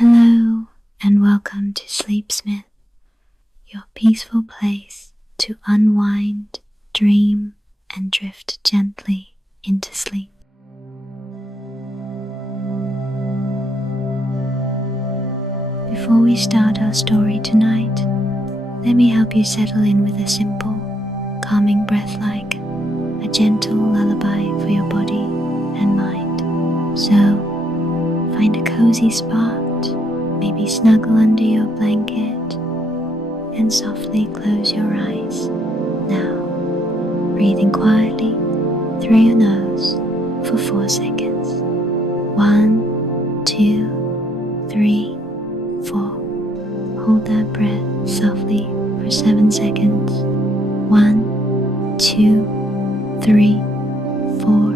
Hello and welcome to Sleepsmyth, your peaceful place to unwind, dream, and drift gently into sleep. Before we start our story tonight, let me help you settle in with a simple, calming breath like a gentle lullaby for your body and mind. So, find a cozy spot, maybe snuggle under your blanket, and softly close your eyes. Now, breathing quietly through your nose for 4 seconds. 1, 2, 3, 4. Hold that breath softly for 7 seconds. 1, 2, 3, 4,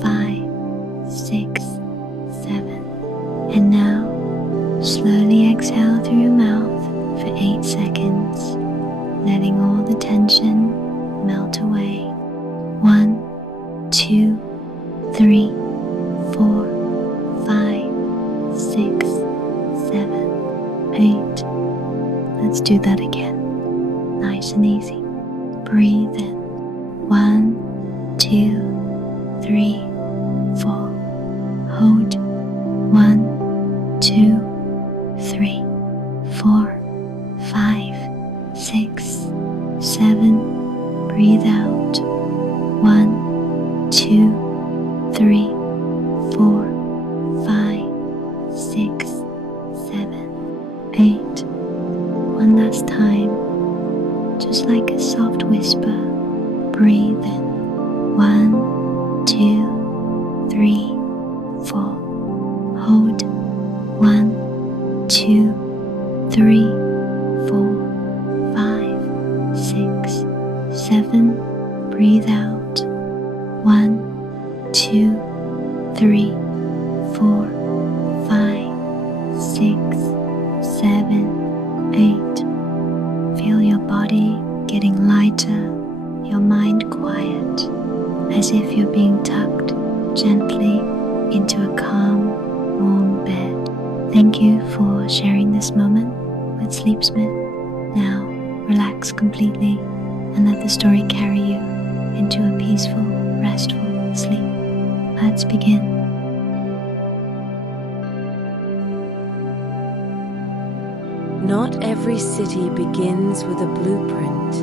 5, 6, 7. And now, slowly exhale through your mouth for 8 seconds, letting all the tension melt away. 1, 2, 3, 4, 5, 6, 7, 8. Let's do that again, nice and easy. Breathe in. 1, 2, 3, 4. Hold. 1, 2, 3, 4, 5, 6, 7. Breathe out. 1, 2, 3, 4, 5, 6, 7, 8. One last time, just like a soft whisper. Breathe in. 1, 2, 3, 4. Hold. 1, 2, 3, 4, 5, 6, 7. Breathe out. 1, 2, 3, 4, 5, 6, 7, 8. Feel your body getting lighter, your mind quiet, as if you're being tucked gently into a calm, warm bed. Thank you for sharing this moment with Sleepsmyth. Now, relax completely and let the story carry you into a peaceful, restful sleep. Let's begin. Not every city begins with a blueprint.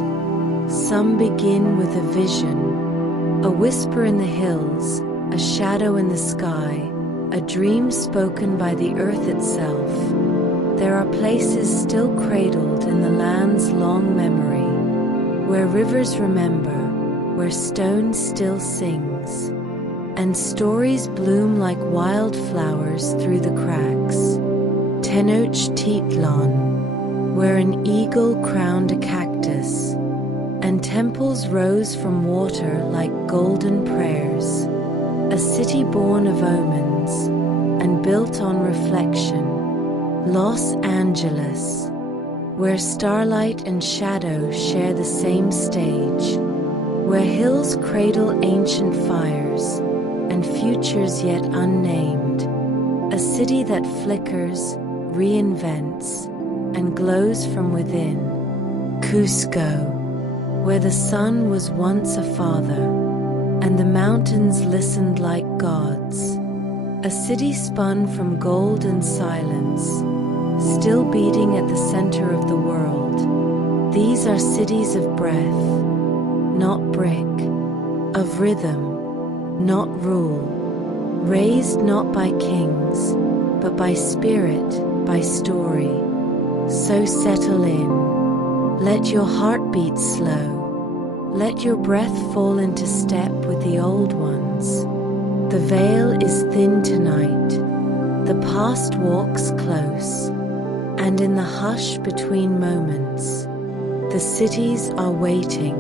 Some begin with a vision, a whisper in the hills, a shadow in the sky, a dream spoken by the earth itself. There are places still cradled in the land's long memory, where rivers remember, where stone still sings, and stories bloom like wildflowers through the cracks. Tenochtitlán, where an eagle crowned a cactus, and temples rose from water like golden prayers. A city born of omens and built on reflection. Los Angeles, where starlight and shadow share the same stage, where hills cradle ancient fires and futures yet unnamed. A city that flickers, reinvents, and glows from within. Cusco, where the sun was once a father, and the mountains listened like gods. A city spun from gold and silence, still beating at the center of the world. These are cities of breath, not brick, of rhythm, not rule, raised not by kings, but by spirit, by story. So settle in, let your heart beat slow, let your breath fall into step with the old ones. The veil is thin tonight, the past walks close, and in the hush between moments, the cities are waiting.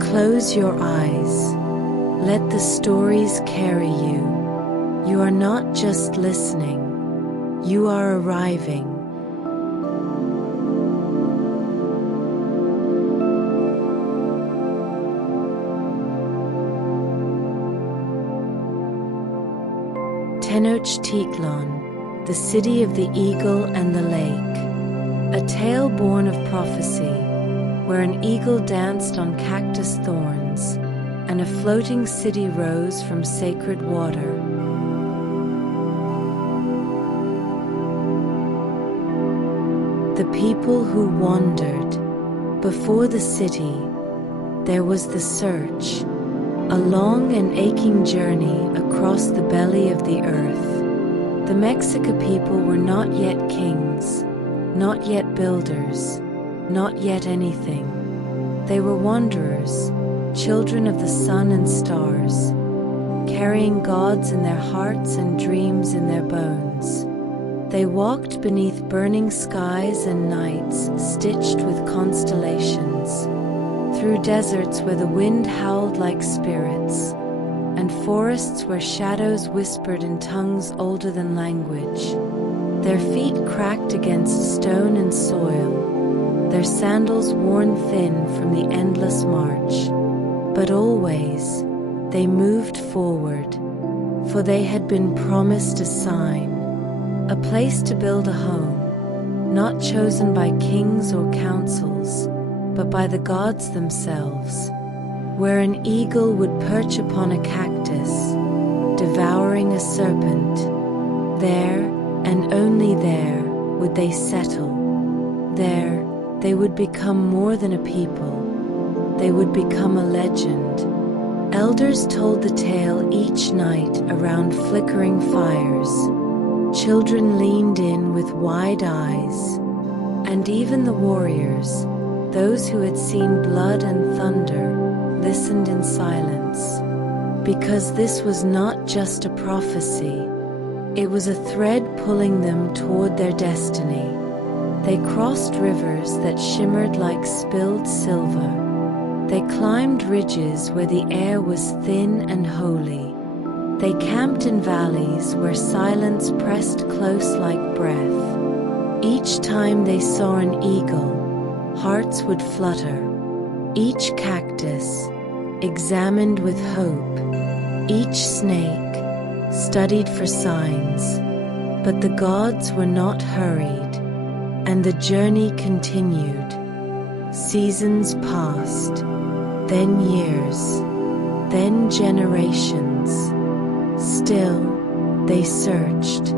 Close your eyes, let the stories carry you. You are not just listening, you are arriving. Tenochtitlán, the city of the eagle and the lake, a tale born of prophecy, where an eagle danced on cactus thorns, and a floating city rose from sacred water. The people who wandered. Before the city, there was the search, a long and aching journey across the belly of the earth. The Mexica people were not yet kings, not yet builders, not yet anything. They were wanderers, children of the sun and stars, carrying gods in their hearts and dreams in their bones. They walked beneath burning skies and nights stitched with constellations, through deserts where the wind howled like spirits, and forests where shadows whispered in tongues older than language. Their feet cracked against stone and soil, their sandals worn thin from the endless march. But always they moved forward, for they had been promised a sign, a place to build a home, not chosen by kings or councils, but by the gods themselves, where an eagle would perch upon a cactus, devouring a serpent. There, and only there, would they settle. There, they would become more than a people. They would become a legend. Elders told the tale each night around flickering fires. Children leaned in with wide eyes, and even the warriors, those who had seen blood and thunder, listened in silence, because this was not just a prophecy. It was a thread pulling them toward their destiny. They crossed rivers that shimmered like spilled silver. They climbed ridges where the air was thin and holy. They camped in valleys where silence pressed close like breath. Each time they saw an eagle, hearts would flutter. Each cactus, examined with hope. Each snake, studied for signs. But the gods were not hurried, and the journey continued. Seasons passed, then years, then generations. Still, they searched,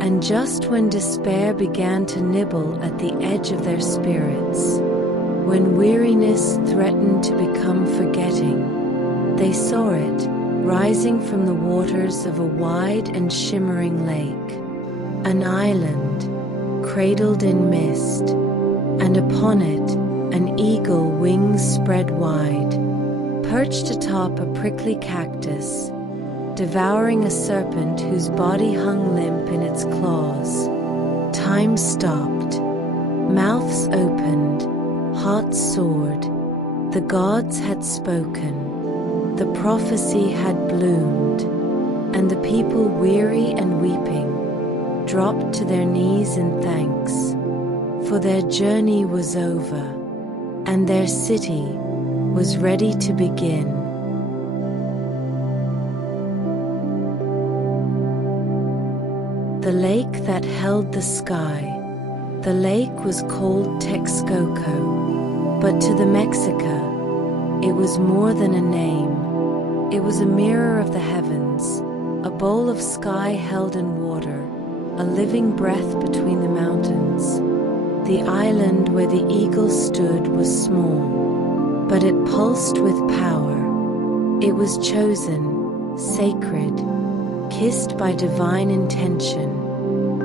and just when despair began to nibble at the edge of their spirits, when weariness threatened to become forgetting, they saw it rising from the waters of a wide and shimmering lake, an island cradled in mist, and upon it an eagle, wings spread wide, perched atop a prickly cactus, devouring a serpent whose body hung limp in its claws. Time stopped, mouths opened, hearts soared. The gods had spoken, the prophecy had bloomed, and the people, weary and weeping, dropped to their knees in thanks, for their journey was over, and their city was ready to begin. The lake that held the sky. The lake was called Texcoco, but to the Mexica, it was more than a name. It was a mirror of the heavens, a bowl of sky held in water, a living breath between the mountains. The island where the eagle stood was small, but it pulsed with power. It was chosen, sacred, kissed by divine intention.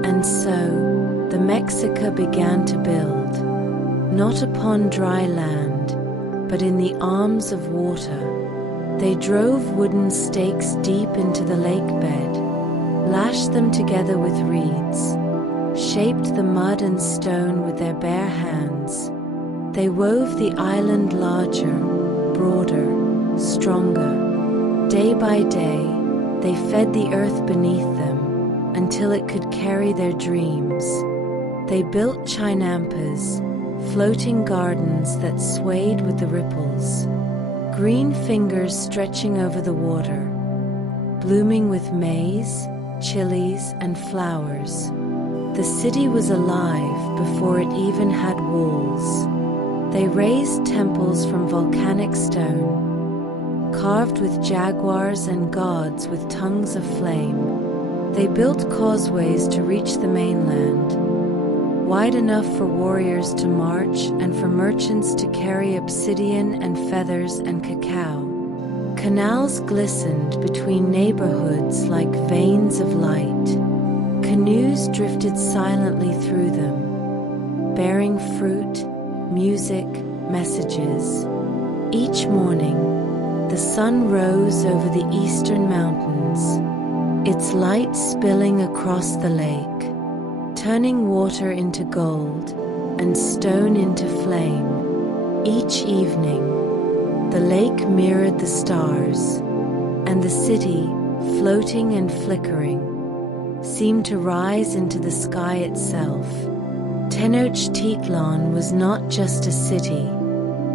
And so, the Mexica began to build, not upon dry land, but in the arms of water. They drove wooden stakes deep into the lake bed, lashed them together with reeds, shaped the mud and stone with their bare hands. They wove the island larger, broader, stronger. Day by day, they fed the earth beneath them until it could carry their dreams. They built chinampas, floating gardens that swayed with the ripples, green fingers stretching over the water, blooming with maize, chilies, and flowers. The city was alive before it even had walls. They raised temples from volcanic stone, carved with jaguars and gods with tongues of flame. They built causeways to reach the mainland, wide enough for warriors to march and for merchants to carry obsidian and feathers and cacao. Canals glistened between neighborhoods like veins of light. Canoes drifted silently through them, bearing fruit, music, messages. Each morning, the sun rose over the eastern mountains, its light spilling across the lake, turning water into gold and stone into flame. Each evening, the lake mirrored the stars, and the city, floating and flickering, seemed to rise into the sky itself. Tenochtitlán was not just a city.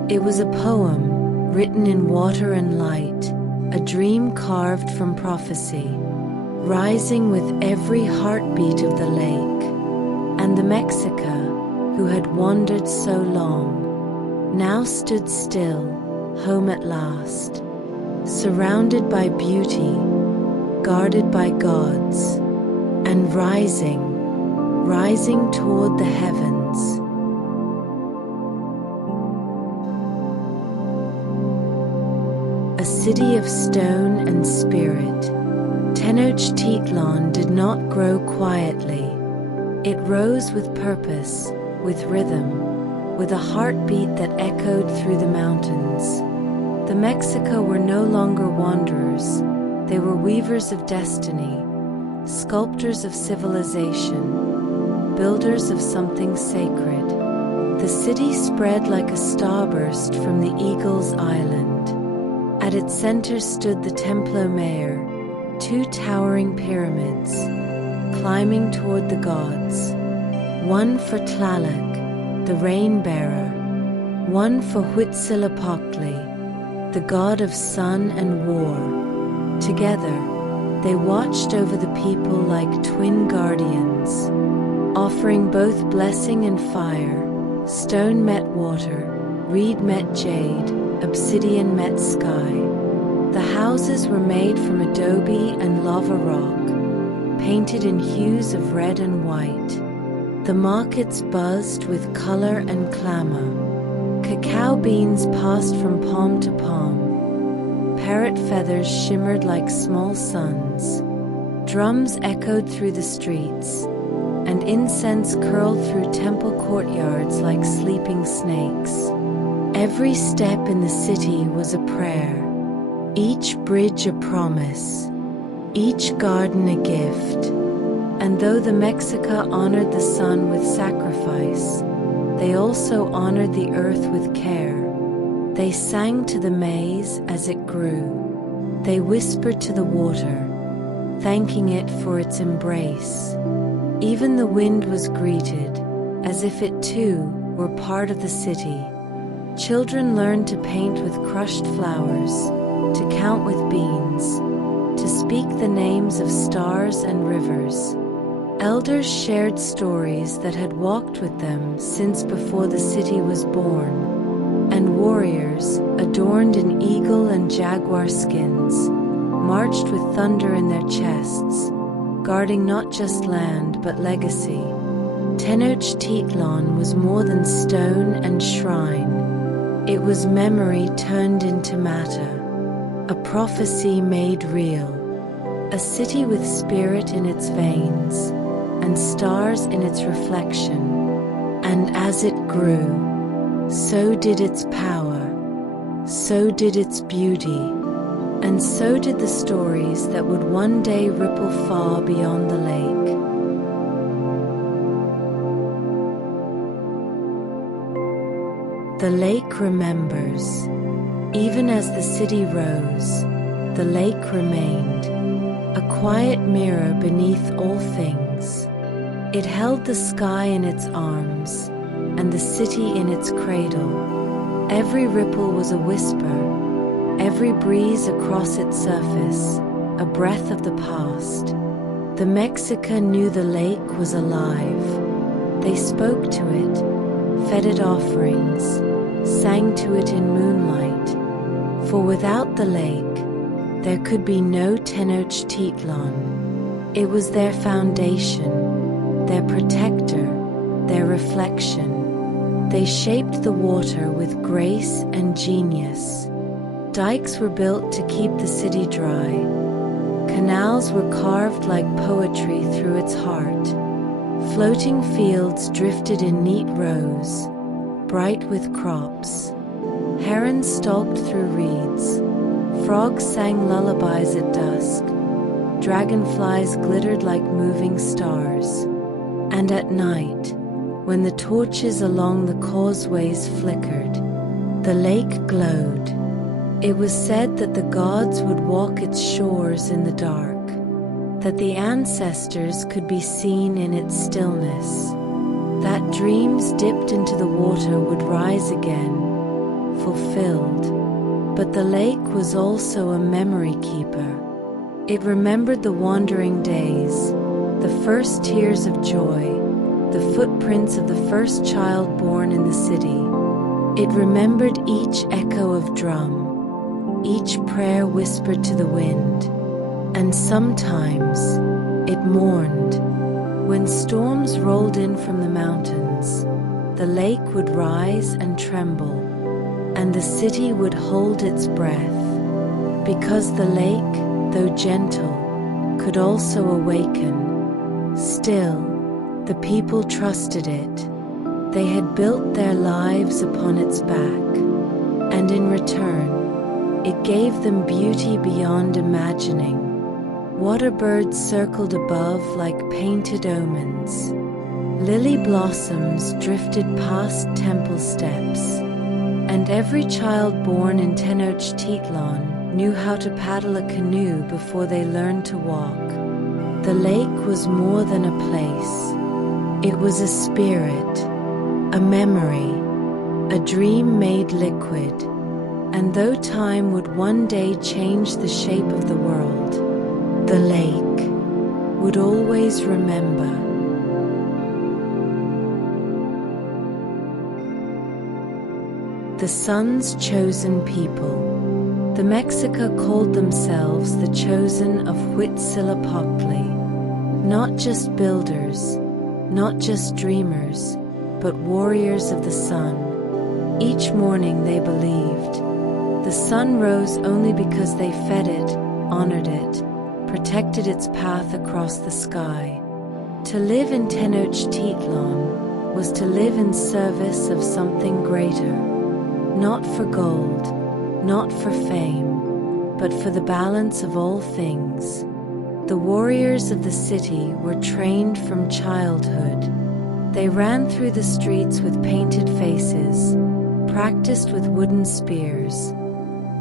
It was a poem written in water and light, a dream carved from prophecy, rising with every heartbeat of the lake. And the Mexica, who had wandered so long, now stood still, home at last, surrounded by beauty, guarded by gods, and rising toward the heavens. A city of stone and spirit, Tenochtitlán did not grow quietly. It rose with purpose, with rhythm, with a heartbeat that echoed through the mountains. The Mexica were no longer wanderers. They were weavers of destiny, sculptors of civilization, builders of something sacred. The city spread like a starburst from the Eagle's Island. At its center stood the Templo Mayor, two towering pyramids, climbing toward the gods. One for Tlaloc, the rain-bearer, one for Huitzilopochtli, the god of sun and war. Together, they watched over the people like twin guardians, offering both blessing and fire. Stone met water, reed met jade, obsidian met sky. The houses were made from adobe and lava rock, painted in hues of red and white. The markets buzzed with color and clamor. Cacao beans passed from palm to palm. Parrot feathers shimmered like small suns. Drums echoed through the streets, and incense curled through temple courtyards like sleeping snakes. Every step in the city was a prayer, each bridge a promise, each garden a gift. And though the Mexica honored the sun with sacrifice, they also honored the earth with care. They sang to the maize as it grew. They whispered to the water, thanking it for its embrace. Even the wind was greeted, as if it too were part of the city. Children learned to paint with crushed flowers, to count with beans, to speak the names of stars and rivers. Elders shared stories that had walked with them since before the city was born, and warriors, adorned in eagle and jaguar skins, marched with thunder in their chests, guarding not just land but legacy. Tenochtitlán was more than stone and shrine. It was memory turned into matter, a prophecy made real, a city with spirit in its veins and stars in its reflection. And as it grew, so did its power, so did its beauty, and so did the stories that would one day ripple far beyond the lake. The lake remembers. Even as the city rose, the lake remained, a quiet mirror beneath all things. It held the sky in its arms, and the city in its cradle. Every ripple was a whisper, every breeze across its surface, a breath of the past. The Mexica knew the lake was alive. They spoke to it, fed it offerings, sang to it in moonlight. For without the lake, there could be no Tenochtitlán. It was their foundation, their protector, their reflection. They shaped the water with grace and genius. Dikes were built to keep the city dry. Canals were carved like poetry through its heart. Floating fields drifted in neat rows, bright with crops. Herons stalked through reeds. Frogs sang lullabies at dusk. Dragonflies glittered like moving stars. And at night, when the torches along the causeways flickered, the lake glowed. It was said that the gods would walk its shores in the dark, that the ancestors could be seen in its stillness, that dreams dipped into the water would rise again, fulfilled. But the lake was also a memory keeper. It remembered the wandering days, the first tears of joy, the footprints of the first child born in the city. It remembered each echo of drum, each prayer whispered to the wind, and sometimes it mourned. When storms rolled in from the mountains, the lake would rise and tremble, and the city would hold its breath, because the lake, though gentle, could also awaken. Still, the people trusted it. They had built their lives upon its back, and in return, it gave them beauty beyond imagining. Water birds circled above like painted omens. Lily blossoms drifted past temple steps, and every child born in Tenochtitlan knew how to paddle a canoe before they learned to walk. The lake was more than a place. It was a spirit, a memory, a dream made liquid. And though time would one day change the shape of the world, the lake would always remember. The sun's chosen people. The Mexica called themselves the chosen of Huitzilopochtli. Not just builders, not just dreamers, but warriors of the sun. Each morning they believed the sun rose only because they fed it, honored it, protected its path across the sky. To live in Tenochtitlan was to live in service of something greater, not for gold, not for fame, but for the balance of all things. The warriors of the city were trained from childhood. They ran through the streets with painted faces, practiced with wooden spears,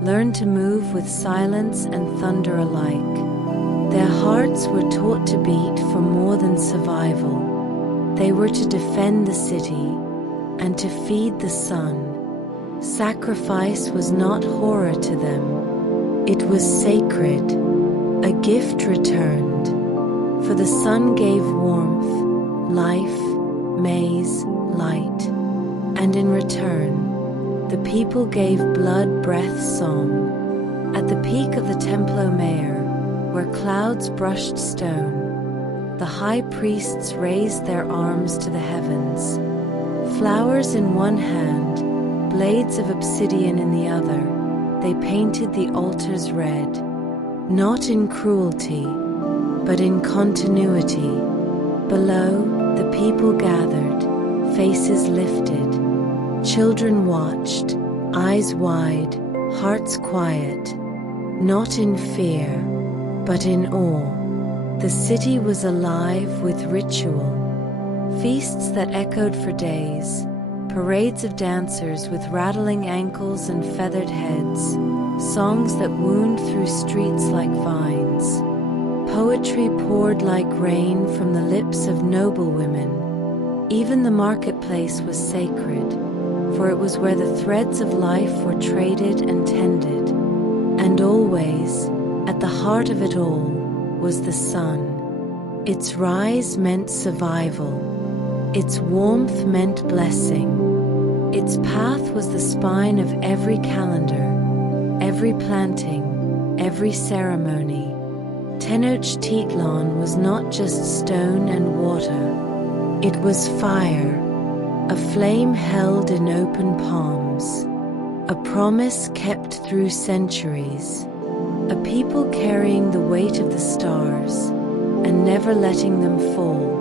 learned to move with silence and thunder alike. Their hearts were taught to beat for more than survival. They were to defend the city and to feed the sun. Sacrifice was not horror to them. It was sacred, a gift returned. For the sun gave warmth, life, maize, light, and in return, the people gave blood, breath, song. At the peak of the Templo Mayor, where clouds brushed stone, the high priests raised their arms to the heavens. Flowers in one hand, blades of obsidian in the other, they painted the altars red, not in cruelty, but in continuity. Below, the people gathered, faces lifted. Children watched, eyes wide, hearts quiet, not in fear, but in awe. The city was alive with ritual. Feasts that echoed for days, parades of dancers with rattling ankles and feathered heads, songs that wound through streets like vines. Poetry poured like rain from the lips of noble women. Even the marketplace was sacred, for it was where the threads of life were traded and tended. And always, at the heart of it all, was the sun. Its rise meant survival. Its warmth meant blessing. Its path was the spine of every calendar, every planting, every ceremony. Tenochtitlan was not just stone and water. It was fire, a flame held in open palms, a promise kept through centuries, a people carrying the weight of the stars and never letting them fall.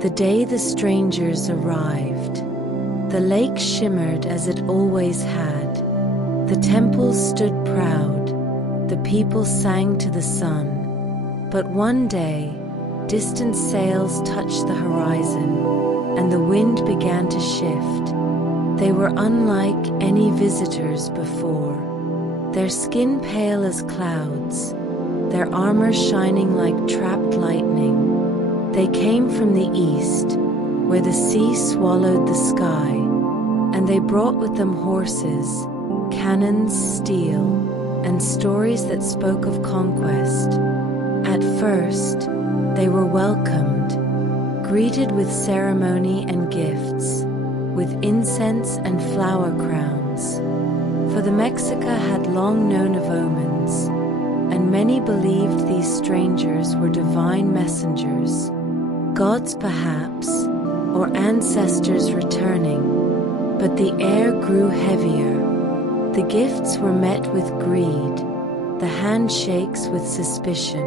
The day the strangers arrived, the lake shimmered as it always had. The temples stood proud, the people sang to the sun. But one day, distant sails touched the horizon, and the wind began to shift. They were unlike any visitors before, their skin pale as clouds, their armor shining like trapped lightning. They came from the east, where the sea swallowed the sky, and they brought with them horses, cannons, steel, and stories that spoke of conquest. At first, they were welcomed, greeted with ceremony and gifts, with incense and flower crowns. For the Mexica had long known of omens, and many believed these strangers were divine messengers, gods perhaps, or ancestors returning. But the air grew heavier. The gifts were met with greed, the handshakes with suspicion.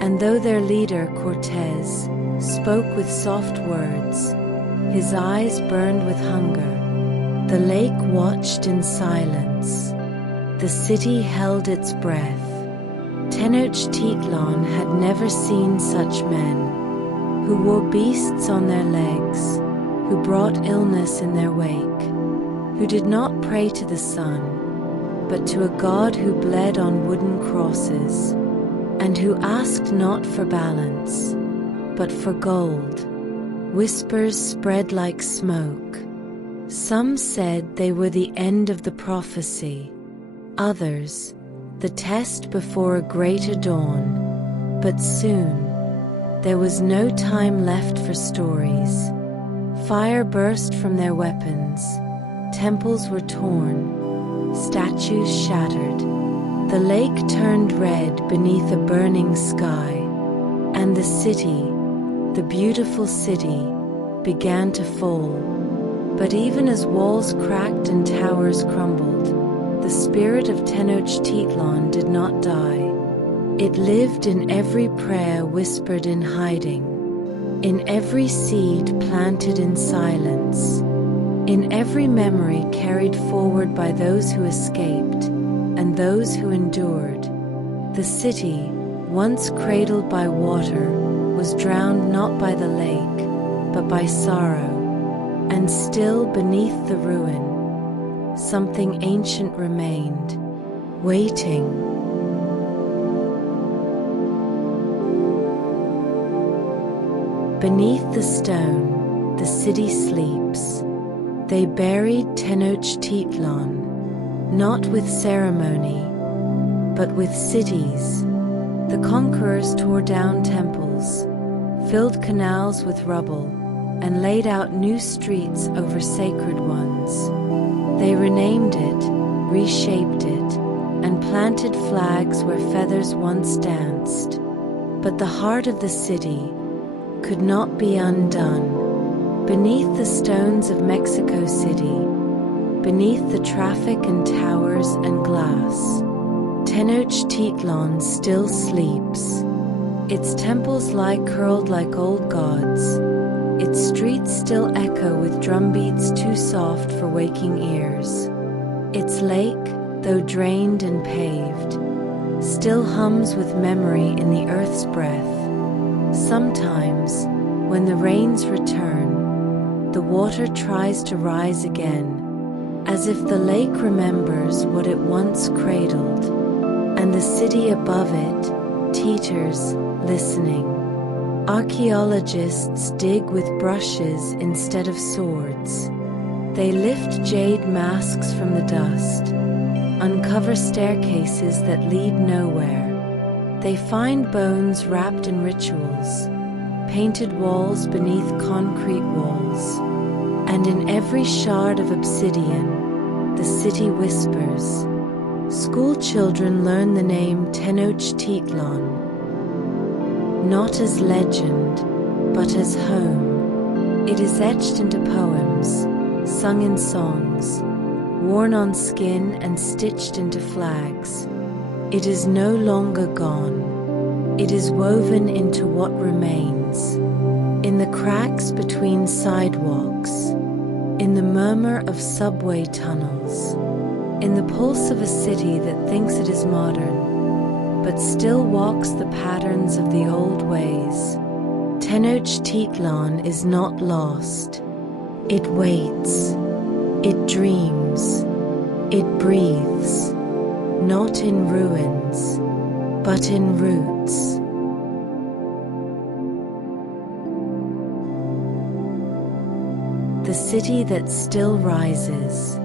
And though their leader, Cortez, spoke with soft words, his eyes burned with hunger. The lake watched in silence. The city held its breath. Tenochtitlan had never seen such men, who wore beasts on their legs, who brought illness in their wake, who did not pray to the sun, but to a god who bled on wooden crosses, and who asked not for balance, but for gold. Whispers spread like smoke. Some said they were the end of the prophecy, others, the test before a greater dawn. But soon, there was no time left for stories. Fire burst from their weapons, temples were torn, statues shattered. The lake turned red beneath a burning sky, and the city, the beautiful city, began to fall. But even as walls cracked and towers crumbled, the spirit of Tenochtitlan did not die. It lived in every prayer whispered in hiding, in every seed planted in silence, in every memory carried forward by those who escaped and those who endured. The city, once cradled by water, was drowned not by the lake, but by sorrow, and still beneath the ruin, something ancient remained, waiting. Beneath the stone, the city sleeps. They buried Tenochtitlan, not with ceremony, but with cities. The conquerors tore down temples, filled canals with rubble, and laid out new streets over sacred ones. They renamed it, reshaped it, and planted flags where feathers once danced. But the heart of the city could not be undone. Beneath the stones of Mexico City, beneath the traffic and towers and glass, Tenochtitlan still sleeps. Its temples lie curled like old gods. Its streets still echo with drumbeats too soft for waking ears. Its lake, though drained and paved, still hums with memory in the earth's breath. Sometimes, when the rains return, the water tries to rise again, as if the lake remembers what it once cradled, and the city above it teeters, listening. Archaeologists dig with brushes instead of swords. They lift jade masks from the dust, uncover uncover staircases that lead nowhere. They find bones wrapped in rituals, painted walls beneath concrete walls, and in every shard of obsidian, the city whispers. School children learn the name Tenochtitlán, not as legend, but as home. It is etched into poems, sung in songs, worn on skin and stitched into flags. It is no longer gone. It is woven into what remains, in the cracks between sidewalks, in the murmur of subway tunnels, in the pulse of a city that thinks it is modern, but still walks the patterns of the old ways. Tenochtitlán is not lost. It waits. It dreams. It breathes. Not in ruins, but in roots. The city that still rises.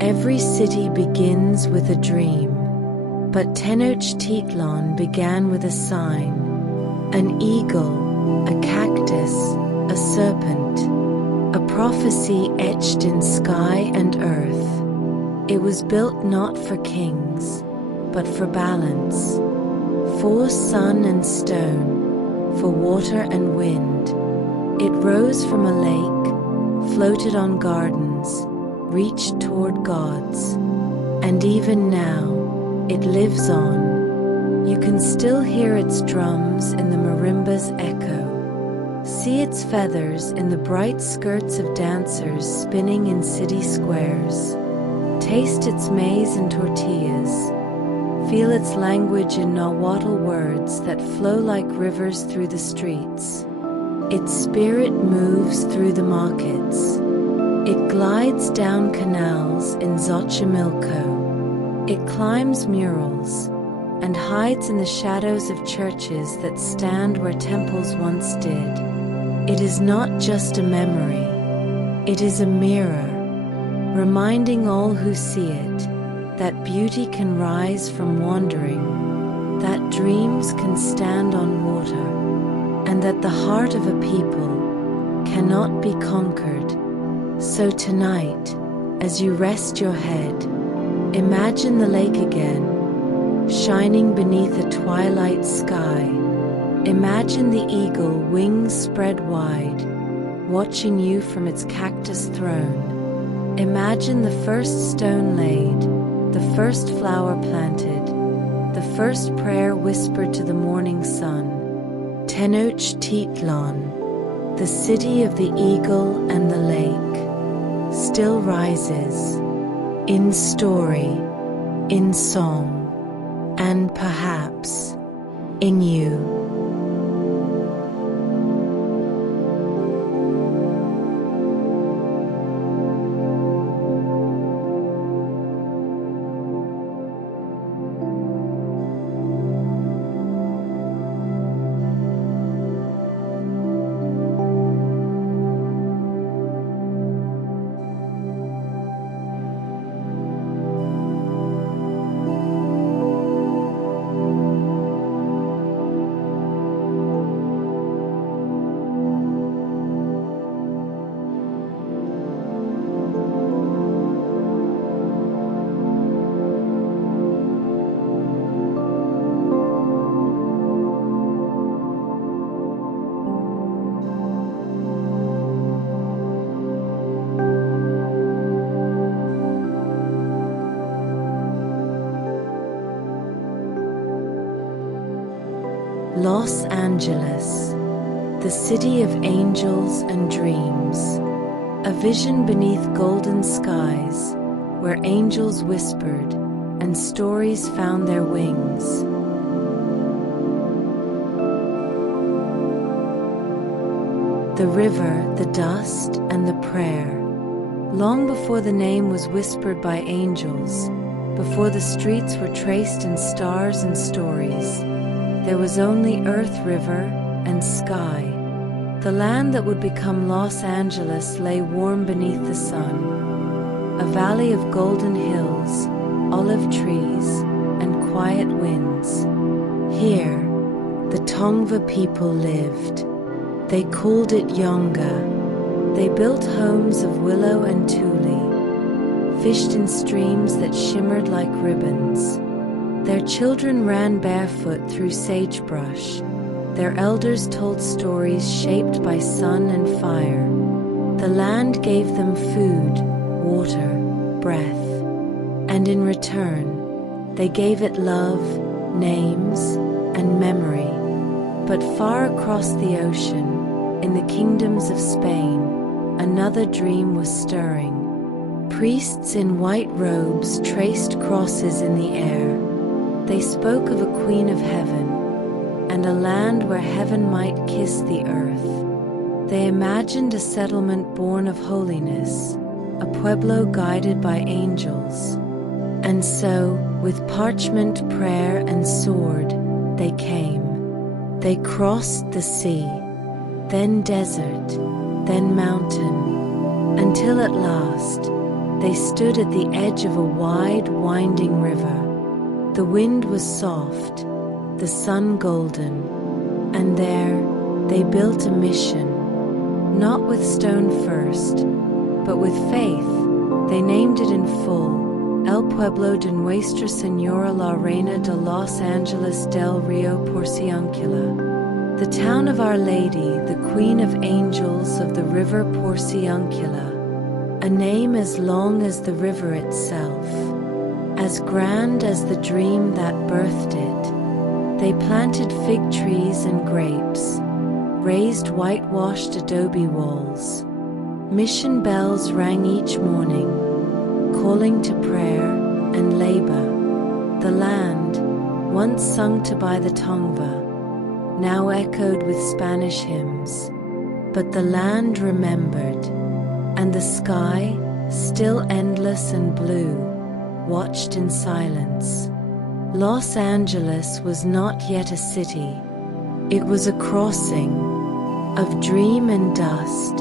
Every city begins with a dream, but Tenochtitlán began with a sign, an eagle, a cactus, a serpent, a prophecy etched in sky and earth. It was built not for kings, but for balance, for sun and stone, for water and wind. It rose from a lake, floated on gardens, reached toward gods, and even now it lives on. You can still hear its drums in the marimba's echo, see its feathers in the bright skirts of dancers spinning in city squares, taste its maize and tortillas, feel its language in Nahuatl words that flow like rivers through the streets. Its spirit moves through the markets. It glides down canals in Xochimilco. It climbs murals and hides in the shadows of churches that stand where temples once did. It is not just a memory. It is a mirror, reminding all who see it that beauty can rise from wandering, that dreams can stand on water, and that the heart of a people cannot be conquered. So tonight, as you rest your head, imagine the lake again, shining beneath a twilight sky. Imagine the eagle, wings spread wide, watching you from its cactus throne. Imagine the first stone laid, the first flower planted, the first prayer whispered to the morning sun. Tenochtitlán, the city of the eagle and the lake, still rises, in story, in song, and perhaps in you. Los Angeles, the city of angels and dreams, a vision beneath golden skies, where angels whispered and stories found their wings. The river, the dust, and the prayer. Long before the name was whispered by angels, before the streets were traced in stars and stories, there was only earth, river, and sky. The land that would become Los Angeles lay warm beneath the sun, a valley of golden hills, all olive trees and quiet winds. Here, the Tongva people lived. They called it Yonga. They built homes of willow and tule, fished in streams that shimmered like ribbons. Their children ran barefoot through sagebrush. Their elders told stories shaped by sun and fire. The land gave them food, water, breath, and in return, they gave it love, names, and memory. But far across the ocean, in the kingdoms of Spain, another dream was stirring. Priests in white robes traced crosses in the air. They spoke of a queen of heaven, and a land where heaven might kiss the earth. They imagined a settlement born of holiness, a pueblo guided by angels. And so, with parchment, prayer, and sword, they came. They crossed the sea, then desert, then mountain, until at last they stood at the edge of a wide, winding river. The wind was soft, the sun golden, and there they built a mission, not with stone first, but with faith. They named it in full, El Pueblo de Nuestra Señora la Reina de Los Angeles del Rio Porciúncula, the town of Our Lady, the Queen of Angels of the River Porciúncula, a name as long as the river itself, as grand as the dream that birthed it. They planted fig trees and grapes, raised whitewashed adobe walls. Mission bells rang each morning, calling to prayer and labor. The land, once sung to by the Tongva, now echoed with Spanish hymns. But the land remembered, and the sky, still endless and blue, watched in silence. Los Angeles was not yet a city. It was a crossing of dream and dust,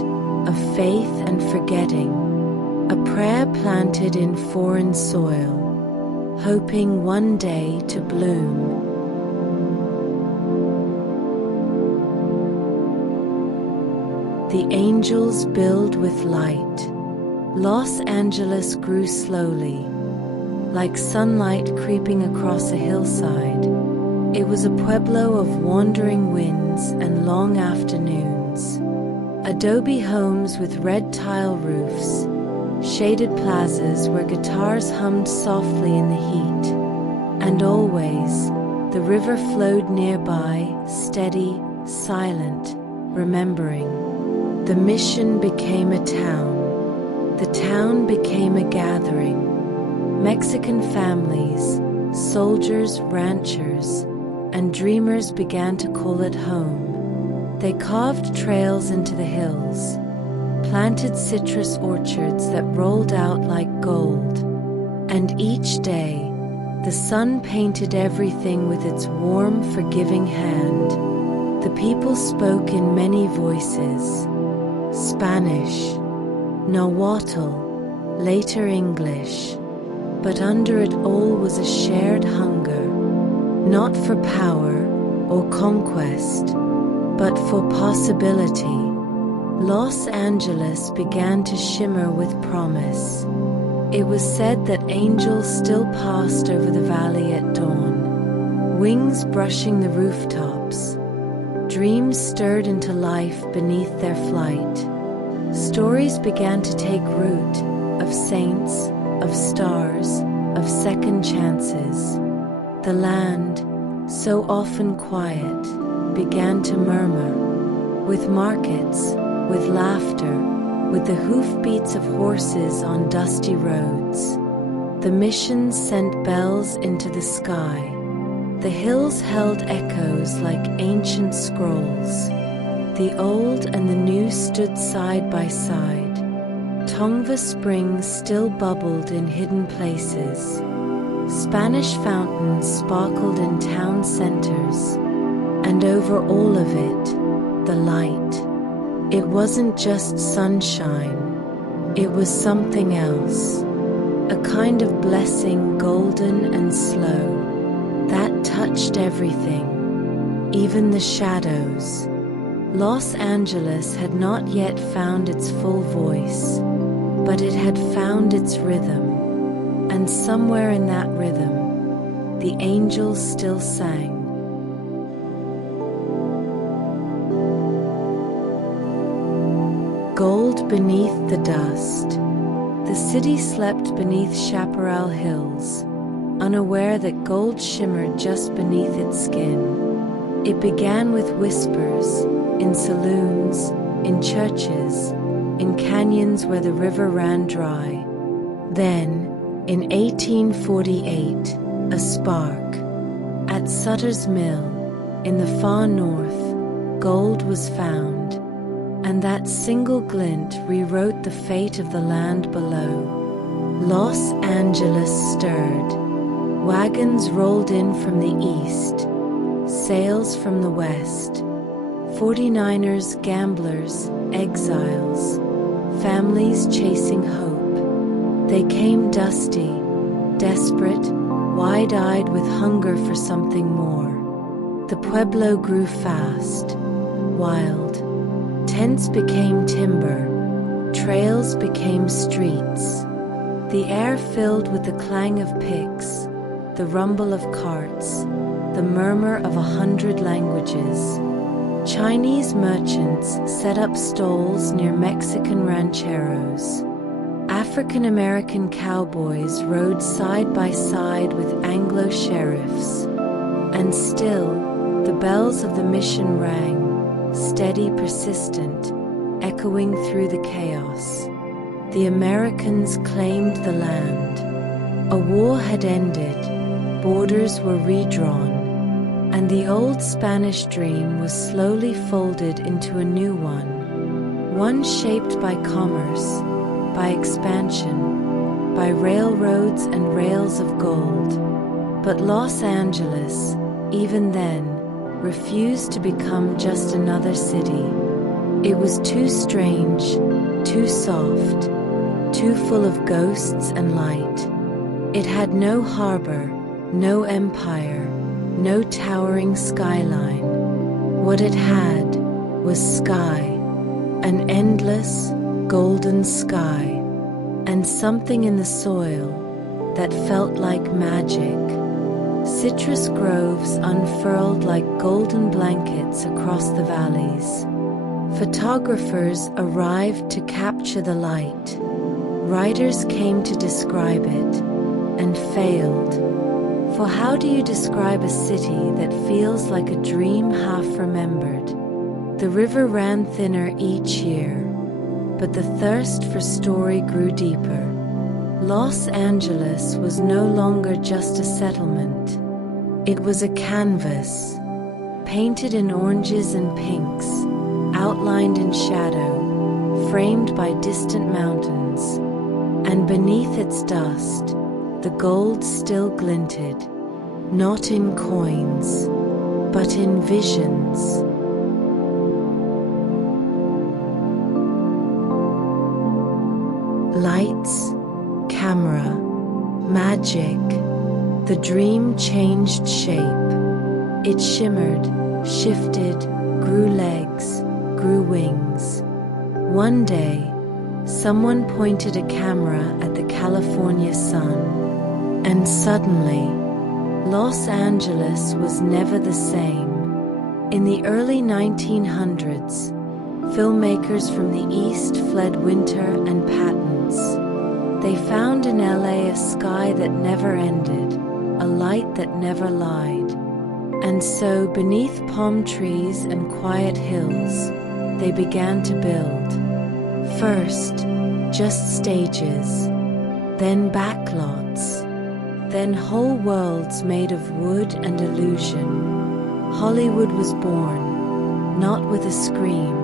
of faith and forgetting, a prayer planted in foreign soil, hoping one day to bloom. The angels build with light. Los Angeles grew slowly, like sunlight creeping across a hillside. It was a pueblo of wandering winds and long afternoons. Adobe homes with red tile roofs, shaded plazas where guitars hummed softly in the heat. And always, the river flowed nearby, steady, silent, remembering. The mission became a town. The town became a gathering. Mexican families, soldiers, ranchers, and dreamers began to call it home. They carved trails into the hills, planted citrus orchards that rolled out like gold, and each day, the sun painted everything with its warm, forgiving hand. The people spoke in many voices: Spanish, Nahuatl, later English. But under it all was a shared hunger, not for power or conquest, but for possibility. Los Angeles began to shimmer with promise. It was said that angels still passed over the valley at dawn, wings brushing the rooftops. Dreams stirred into life beneath their flight. Stories began to take root of saints, of stars, of second chances. The land, so often quiet, began to murmur, with markets, with laughter, with the hoofbeats of horses on dusty roads. The missions sent bells into the sky. The hills held echoes like ancient scrolls. The old and the new stood side by side. Tongva springs still bubbled in hidden places. Spanish fountains sparkled in town centers, and over all of it, the light. It wasn't just sunshine, it was something else. a kind of blessing golden and slow, that touched everything, even the shadows. Los Angeles had not yet found its full voice, but it had found its rhythm, and somewhere in that rhythm, the angels still sang. Gold beneath the dust. The city slept beneath chaparral hills, unaware that gold shimmered just beneath its skin. It began with whispers, in saloons, in churches, in canyons where the river ran dry. Then, in 1848, a spark. At Sutter's Mill, in the far north, gold was found. And that single glint rewrote the fate of the land below. Los Angeles stirred. Wagons rolled in from the east, sails from the west. 49ers, gamblers, exiles, families chasing hope. They came dusty, desperate, wide-eyed with hunger for something more. The pueblo grew fast, wild. Tents became timber, trails became streets. The air filled with the clang of picks, the rumble of carts, the murmur of 100 languages. Chinese merchants set up stalls near Mexican rancheros. African-American cowboys rode side by side with Anglo sheriffs. And still, the bells of the mission rang, steady, persistent, echoing through the chaos. The Americans claimed the land. A war had ended, borders were redrawn, and the old Spanish dream was slowly folded into a new one shaped by commerce, by expansion, by railroads and rails of gold. But Los Angeles, even then, refused to become just another city. It was too strange, too soft, too full of ghosts and light. It had no harbor, no empire, no towering skyline. What it had was sky, an endless, golden sky, and something in the soil that felt like magic. Citrus groves unfurled like golden blankets across the valleys. Photographers arrived to capture the light. Writers came to describe it, and failed. For how do you describe a city that feels like a dream half remembered? The river ran thinner each year, but the thirst for story grew deeper. Los Angeles was no longer just a settlement. It was a canvas, painted in oranges and pinks, outlined in shadow, framed by distant mountains. And beneath its dust, the gold still glinted, not in coins, but in visions. Lights, camera, magic. The dream changed shape. It shimmered, shifted, grew legs, grew wings. One day, someone pointed a camera at the California sun, and suddenly, Los Angeles was never the same. In the early 1900s, filmmakers from the East fled winter and patents. They found in LA a sky that never ended, a light that never lied. And so, beneath palm trees and quiet hills, they began to build. First, just stages, then backlots, then whole worlds made of wood and illusion. Hollywood was born, not with a scream,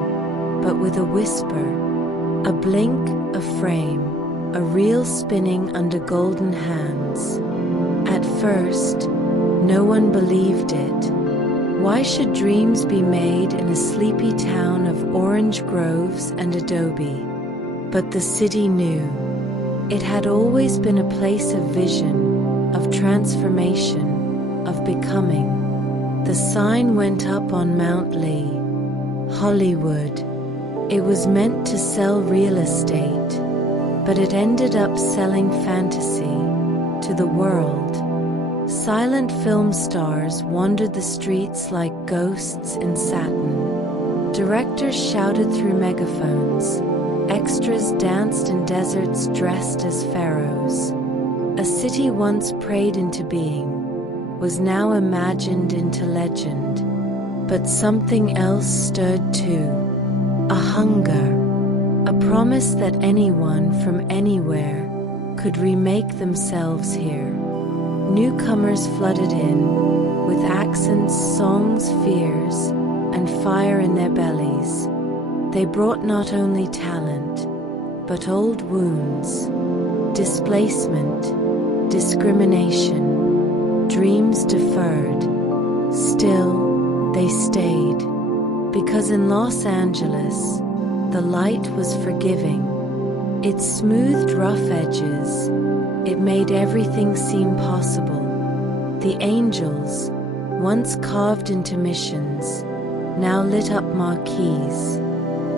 but with a whisper, a blink, a frame, a reel spinning under golden hands. At first, no one believed it. Why should dreams be made in a sleepy town of orange groves and adobe? But the city knew. It had always been a place of vision, of transformation, of becoming. The sign went up on Mount Lee, Hollywood. It was meant to sell real estate, but it ended up selling fantasy to the world. Silent film stars wandered the streets like ghosts in satin. Directors shouted through megaphones. Extras danced in deserts dressed as pharaohs. A city once prayed into being was now imagined into legend. But something else stirred too. A hunger. A promise that anyone from anywhere could remake themselves here. Newcomers flooded in, with accents, songs, fears, and fire in their bellies. They brought not only talent, but old wounds, displacement, discrimination, dreams deferred. Still, they stayed, because in Los Angeles, the light was forgiving. It smoothed rough edges. It made everything seem possible. The angels, once carved into missions, now lit up marquees.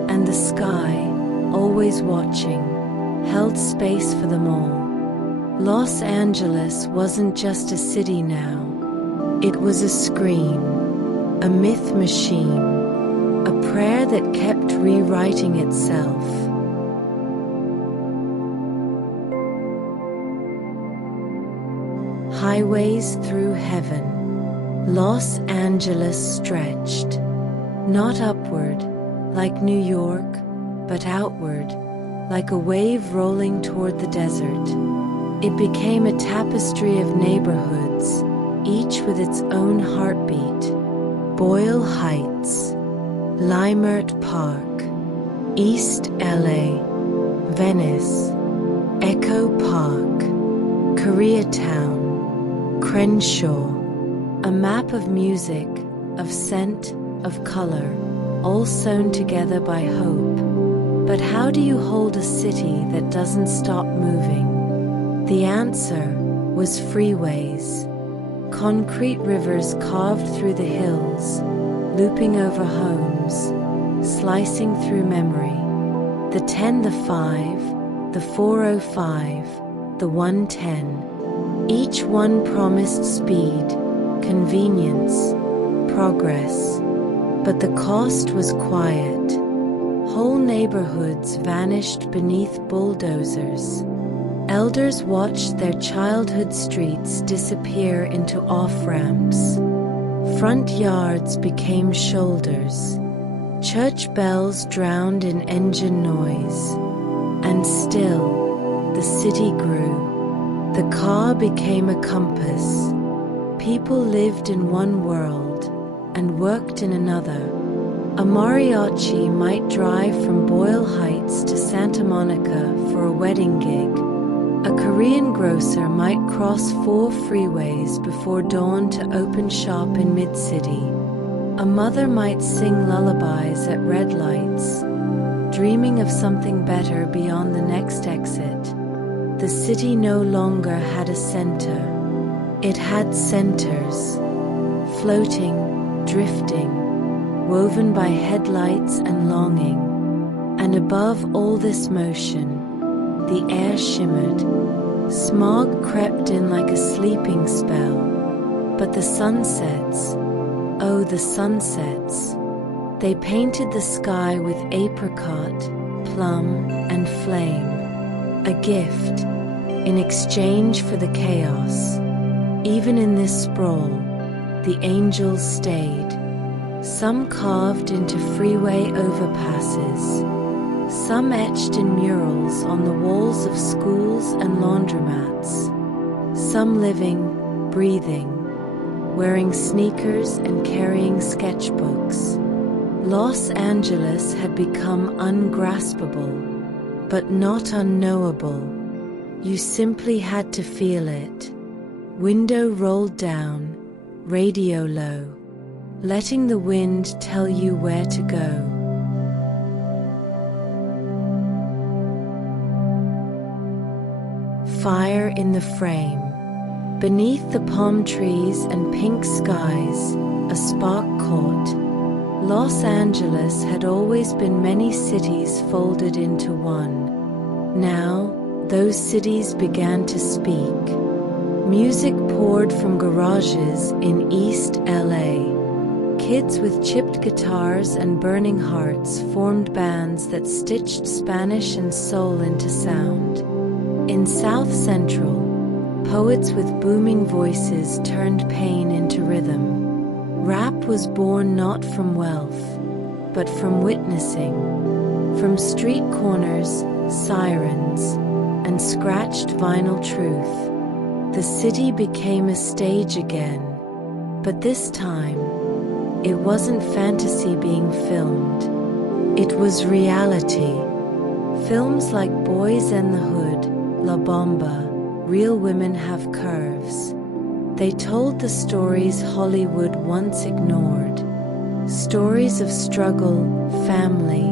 And the sky, always watching, held space for them all. Los Angeles wasn't just a city now. It was a scream, a myth machine, a prayer that kept rewriting itself. Highways through heaven. Los Angeles stretched, not upward, like New York, but outward, like a wave rolling toward the desert. It became a tapestry of neighborhoods, each with its own heartbeat. Boyle Heights, Limert Park, East LA, Venice, Echo Park, Koreatown, Crenshaw. A map of music, of scent, of color, all sewn together by hope. But how do you hold a city that doesn't stop moving? The answer was freeways. Concrete rivers carved through the hills, looping over homes, slicing through memory. The 10, the 5, the 405, the 110. Each one promised speed, convenience, progress. But the cost was quiet. Whole neighborhoods vanished beneath bulldozers. Elders watched their childhood streets disappear into off-ramps. Front yards became shoulders. Church bells drowned in engine noise. And still, the city grew. The car became a compass. People lived in one world and worked in another. A mariachi might drive from Boyle Heights to Santa Monica for a wedding gig. A Korean grocer might cross 4 freeways before dawn to open shop in mid-city. A mother might sing lullabies at red lights, dreaming of something better beyond the next exit. The city no longer had a center. It had centers, floating, drifting, woven by headlights and longing. And above all this motion, the air shimmered. Smog crept in like a sleeping spell. But the sunsets, oh the sunsets, they painted the sky with apricot, plum, and flame. A gift, in exchange for the chaos. Even in this sprawl, the angels stayed, some carved into freeway overpasses, some etched in murals on the walls of schools and laundromats, some living, breathing, wearing sneakers and carrying sketchbooks. Los Angeles had become ungraspable, but not unknowable. You simply had to feel it. Window rolled down, radio low, letting the wind tell you where to go. fire in the frame. Beneath the palm trees and pink skies, a spark caught. Los Angeles had always been many cities folded into one. Now, those cities began to speak. Music poured from garages in East LA. Kids with chipped guitars and burning hearts formed bands that stitched Spanish and soul into sound. In South Central, poets with booming voices turned pain into rhythm. Rap was born not from wealth, but from witnessing. From street corners, sirens, and scratched vinyl truth, the city became a stage again. But this time, it wasn't fantasy being filmed. It was reality. Films like Boys and the Hood, La Bomba, Real Women Have Curves. They told the stories Hollywood once ignored. Stories of struggle, family,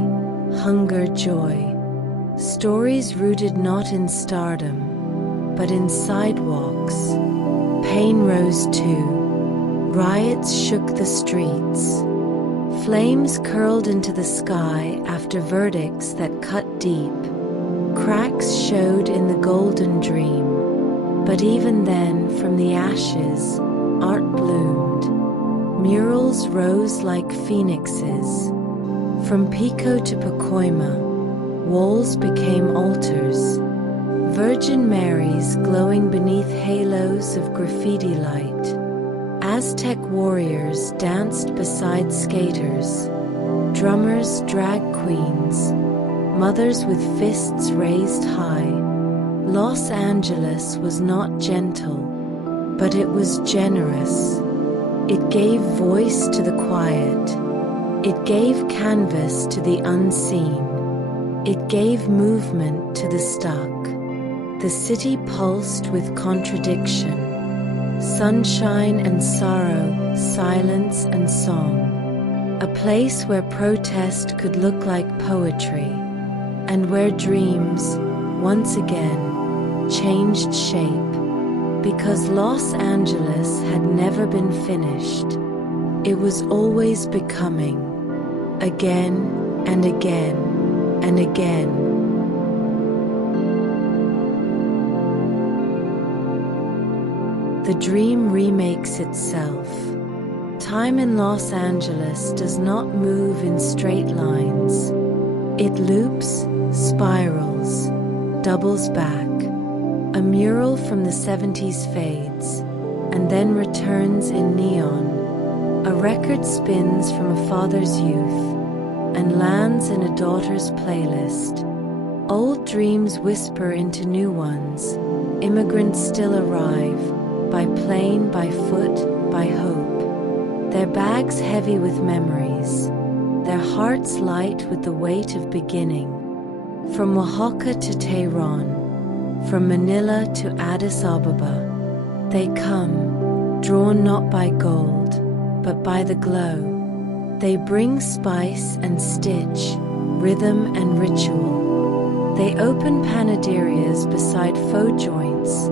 hunger, joy. Stories rooted not in stardom, but in sidewalks. Pain rose too. Riots shook the streets. Flames curled into the sky after verdicts that cut deep. Cracks showed in the golden dream. But even then, from the ashes, art bloomed. Murals rose like phoenixes. From Pico to Pacoima, walls became altars. Virgin Marys glowing beneath halos of graffiti light. Aztec warriors danced beside skaters. Drummers, drag queens. Mothers with fists raised high. Los Angeles was not gentle, but it was generous. It gave voice to the quiet. It gave canvas to the unseen. It gave movement to the stuck. The city pulsed with contradiction. Sunshine and sorrow, silence and song. A place where protest could look like poetry, and where dreams, once again, changed shape. Because Los Angeles had never been finished. It was always becoming, again and again and again. The dream remakes itself. Time in Los Angeles does not move in straight lines. It loops, spirals, doubles back. A mural from the 70s fades, and then returns in neon. A record spins from a father's youth, and lands in a daughter's playlist. Old dreams whisper into new ones. Immigrants still arrive, by plane, by foot, by hope. Their bags heavy with memories, their hearts light with the weight of beginning. From Oaxaca to Tehran, from Manila to Addis Ababa, they come, drawn not by gold, but by the glow. They bring spice and stitch, rhythm and ritual. They open panaderias beside faux joints,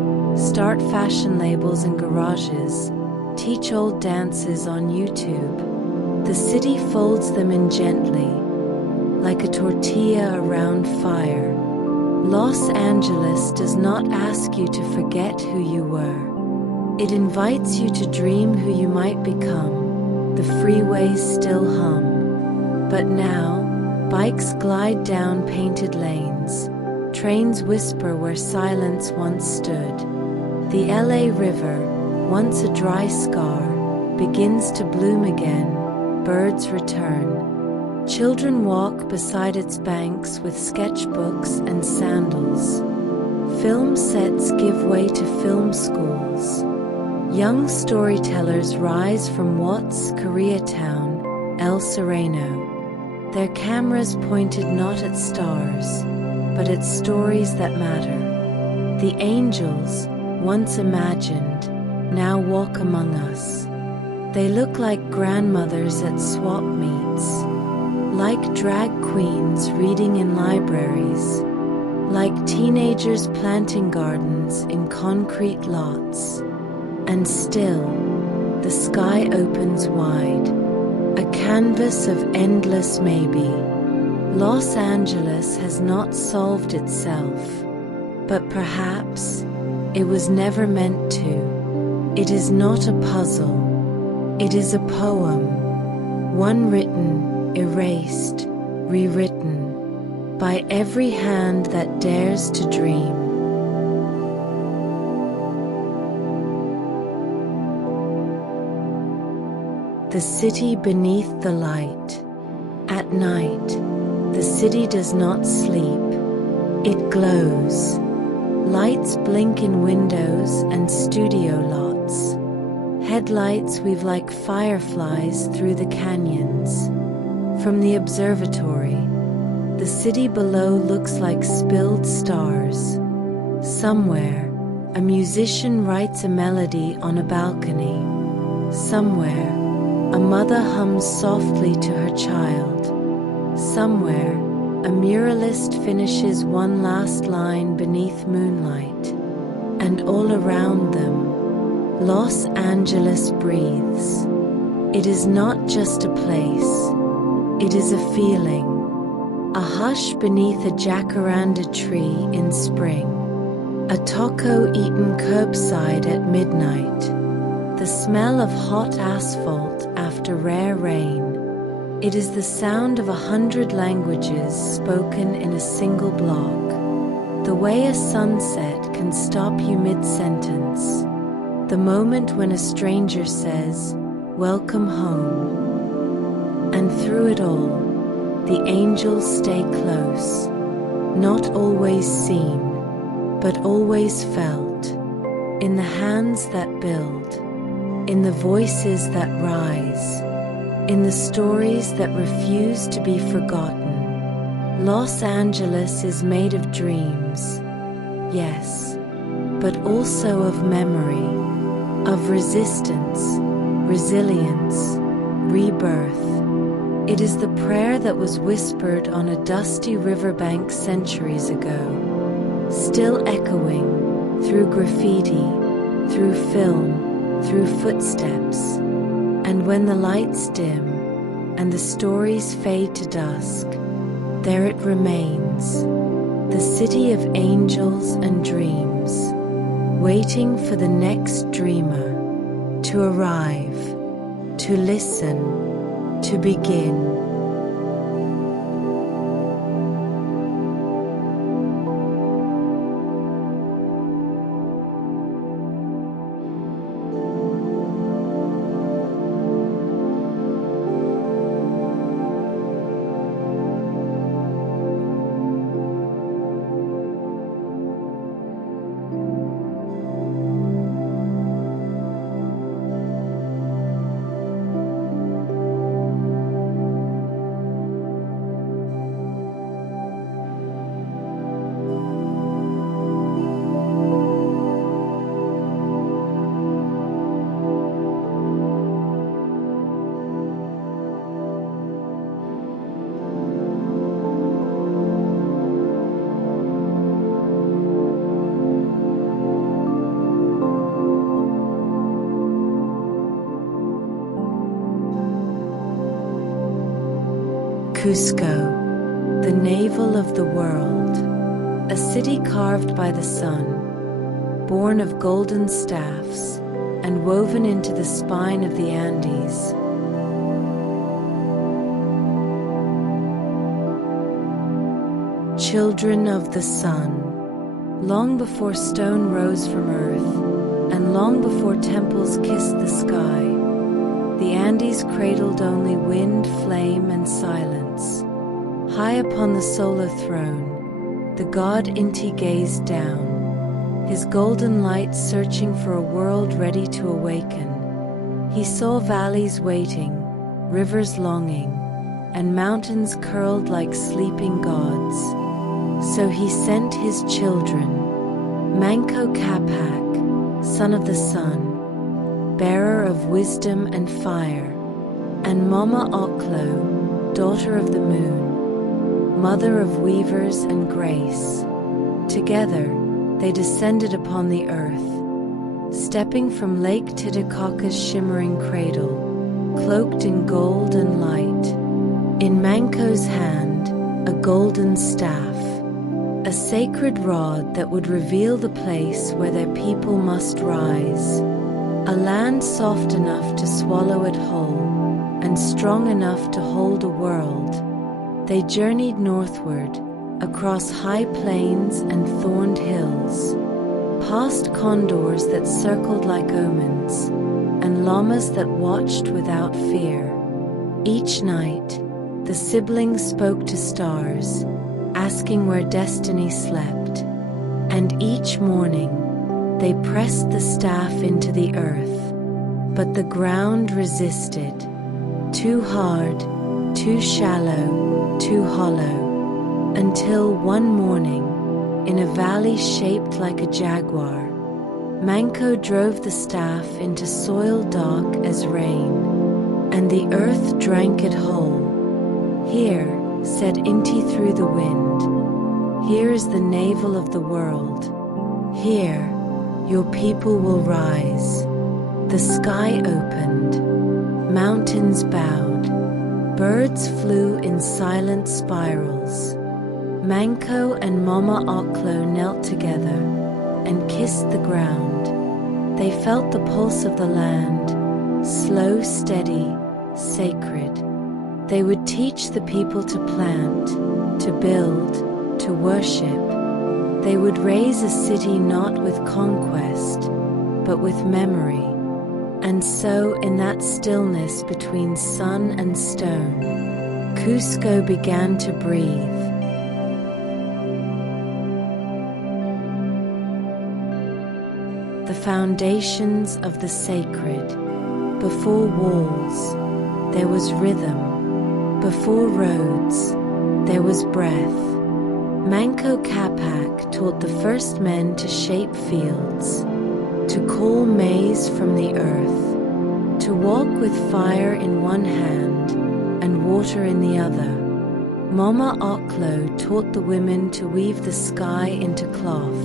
start fashion labels in garages, teach old dances on YouTube. The city folds them in gently, like a tortilla around fire. Los Angeles does not ask you to forget who you were. It invites you to dream who you might become. The freeways still hum. But now, bikes glide down painted lanes. Trains whisper where silence once stood. The LA River, once a dry scar, begins to bloom again. Birds return. Children walk beside its banks with sketchbooks and sandals. Film sets give way to film schools. Young storytellers rise from Watts, Koreatown, El Sereno. Their cameras pointed not at stars, but at stories that matter. The angels, once imagined, now walk among us. They look like grandmothers at swap meets, like drag queens reading in libraries, like teenagers planting gardens in concrete lots. And still, the sky opens wide, a canvas of endless maybe. Los Angeles has not solved itself, but perhaps it was never meant to. It is not a puzzle, it is a poem, one written, erased, rewritten, by every hand that dares to dream. The city beneath the light. At night, the city does not sleep. It glows. Lights blink in windows and studio lots. Headlights weave like fireflies through the canyons. From the observatory, the city below looks like spilled stars. Somewhere, a musician writes a melody on a balcony. Somewhere, a mother hums softly to her child. Somewhere, a muralist finishes one last line beneath moonlight. And all around them, Los Angeles breathes. It is not just a place, it is a feeling. A hush beneath a jacaranda tree in spring. A taco eaten curbside at midnight. The smell of hot asphalt after rare rain. It is the sound of 100 languages spoken in a single block. The way a sunset can stop you mid-sentence. The moment when a stranger says, "Welcome home." And through it all, the angels stay close. Not always seen, but always felt. In the hands that build. In the voices that rise. In the stories that refuse to be forgotten. Los Angeles is made of dreams, yes, but also of memory, of resistance, resilience, rebirth. It is the prayer that was whispered on a dusty riverbank centuries ago, still echoing through graffiti, through film, through footsteps. And when the lights dim and the stories fade to dusk, there it remains, the city of angels and dreams, waiting for the next dreamer to arrive, to listen, to begin. Cusco, the navel of the world, a city carved by the sun, born of golden staffs and woven into the spine of the Andes. Children of the sun, long before stone rose from earth, and long before temples kissed the sky, the Andes cradled only wind, flame, and silence. High upon the solar throne, the god Inti gazed down, his golden light searching for a world ready to awaken. He saw valleys waiting, rivers longing, and mountains curled like sleeping gods. So he sent his children, Manco Capac, son of the sun, bearer of wisdom and fire, and Mama Oklo, daughter of the moon, mother of weavers and grace, Together, they descended upon the earth, stepping from Lake Titicaca's shimmering cradle, cloaked in gold and light. In Manco's hand, a golden staff, a sacred rod that would reveal the place where their people must rise, a land soft enough to swallow it whole, and strong enough to hold a world. They journeyed northward, across high plains and thorned hills, past condors that circled like omens, and llamas that watched without fear. Each night, the siblings spoke to stars, asking where destiny slept, and each morning, they pressed the staff into the earth, but the ground resisted. Too hard, too shallow, too hollow, until one morning, in a valley shaped like a jaguar, Manco drove the staff into soil dark as rain, and the earth drank it whole. "Here," said Inti through the wind, "here is the navel of the world. Here, your people will rise." The sky opened, mountains bowed, birds flew in silent spirals. Manco and Mama Oklo knelt together and kissed the ground. They felt the pulse of the land, slow, steady, sacred. They would teach the people to plant, to build, to worship. They would raise a city not with conquest, but with memory. And so, in that stillness between sun and stone, Cusco began to breathe. The foundations of the sacred. Before walls, there was rhythm. Before roads, there was breath. Manco Capac taught the first men to shape fields, to call maize from the earth, to walk with fire in one hand and water in the other. Mama Oklo taught the women to weave the sky into cloth,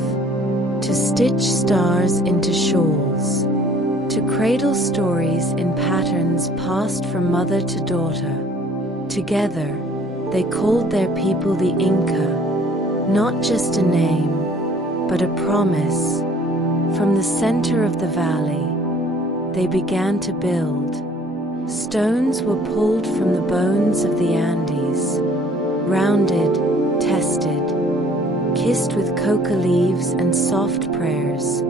to stitch stars into shawls, to cradle stories in patterns passed from mother to daughter. Together, they called their people the Inca, not just a name, but a promise. From the center of the valley, they began to build. Stones were pulled from the bones of the Andes, rounded, tested, kissed with coca leaves and soft prayers.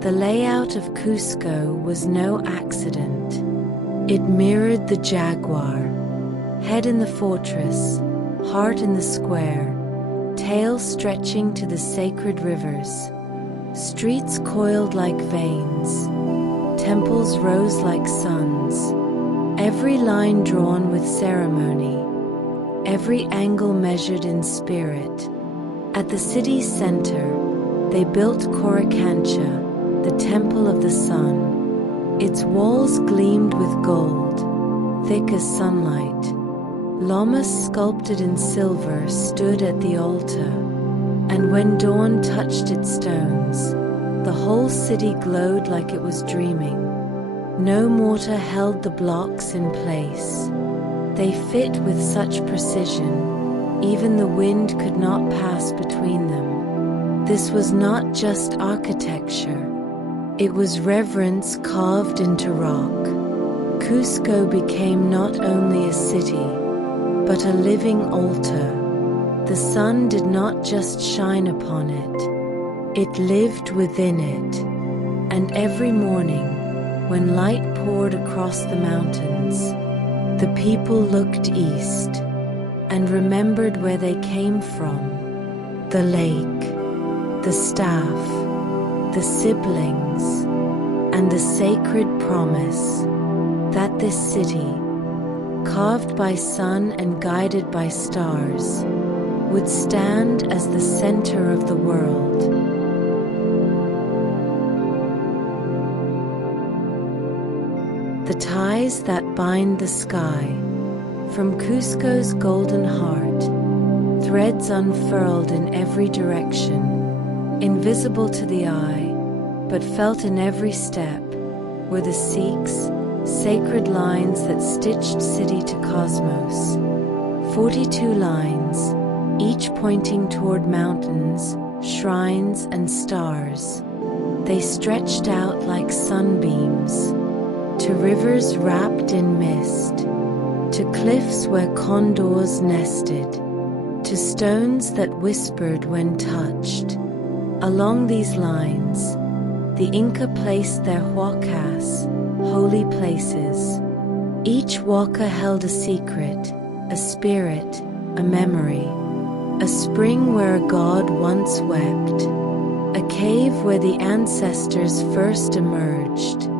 The layout of Cusco was no accident. It mirrored the jaguar, head in the fortress, heart in the square, tail stretching to the sacred rivers. Streets coiled like veins, temples rose like suns, every line drawn with ceremony, every angle measured in spirit. At the city's center, they built Coricancha, the temple of the sun. Its walls gleamed with gold, thick as sunlight. Llamas sculpted in silver stood at the altar, and when dawn touched its stones, the whole city glowed like it was dreaming. No mortar held the blocks in place. They fit with such precision, even the wind could not pass between them. This was not just architecture. It was reverence carved into rock. Cusco became not only a city, but a living altar. The sun did not just shine upon it, it lived within it. And every morning, when light poured across the mountains, the people looked east and remembered where they came from. The lake, the staff, the siblings, and the sacred promise that this city, carved by sun and guided by stars, would stand as the center of the world. The ties that bind the sky, from Cusco's golden heart, threads unfurled in every direction, Invisible to the eye, but felt in every step, were the Sikhs, sacred lines that stitched city to cosmos. 42 lines, each pointing toward mountains, shrines, and stars. They stretched out like sunbeams, to rivers wrapped in mist, to cliffs where condors nested, to stones that whispered when touched. Along these lines, the Inca placed their huacas, holy places. Each huaca held a secret, a spirit, a memory, a spring where a god once wept, a cave where the ancestors first emerged.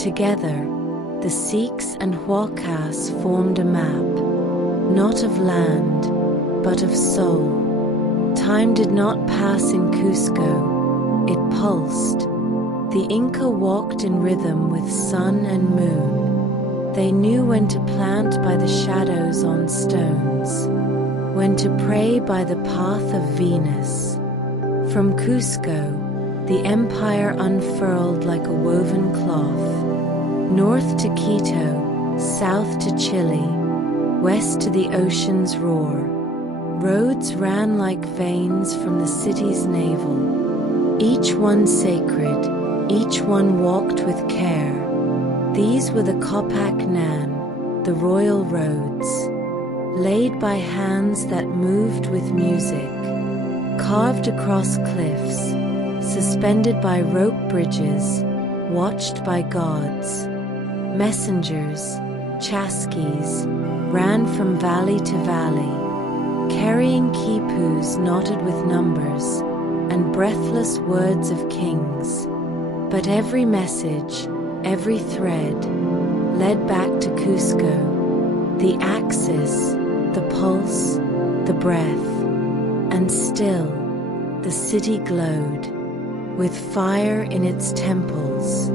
Together, the Sikhs and huacas formed a map, not of land, but of soul. Time did not pass in Cusco, it pulsed. The Inca walked in rhythm with sun and moon. They knew when to plant by the shadows on stones, when to pray by the path of Venus. From Cusco, the empire unfurled like a woven cloth. North to Quito, south to Chile, west to the ocean's roar. Roads ran like veins from the city's navel, each one sacred, each one walked with care. These were the Copac Nan, the royal roads, laid by hands that moved with music, carved across cliffs, suspended by rope bridges, watched by gods. Messengers, chaskis, ran from valley to valley, carrying quipus knotted with numbers and breathless words of kings. But every message, every thread, led back to Cusco, the axis, the pulse, the breath, and still the city glowed, with fire in its temples,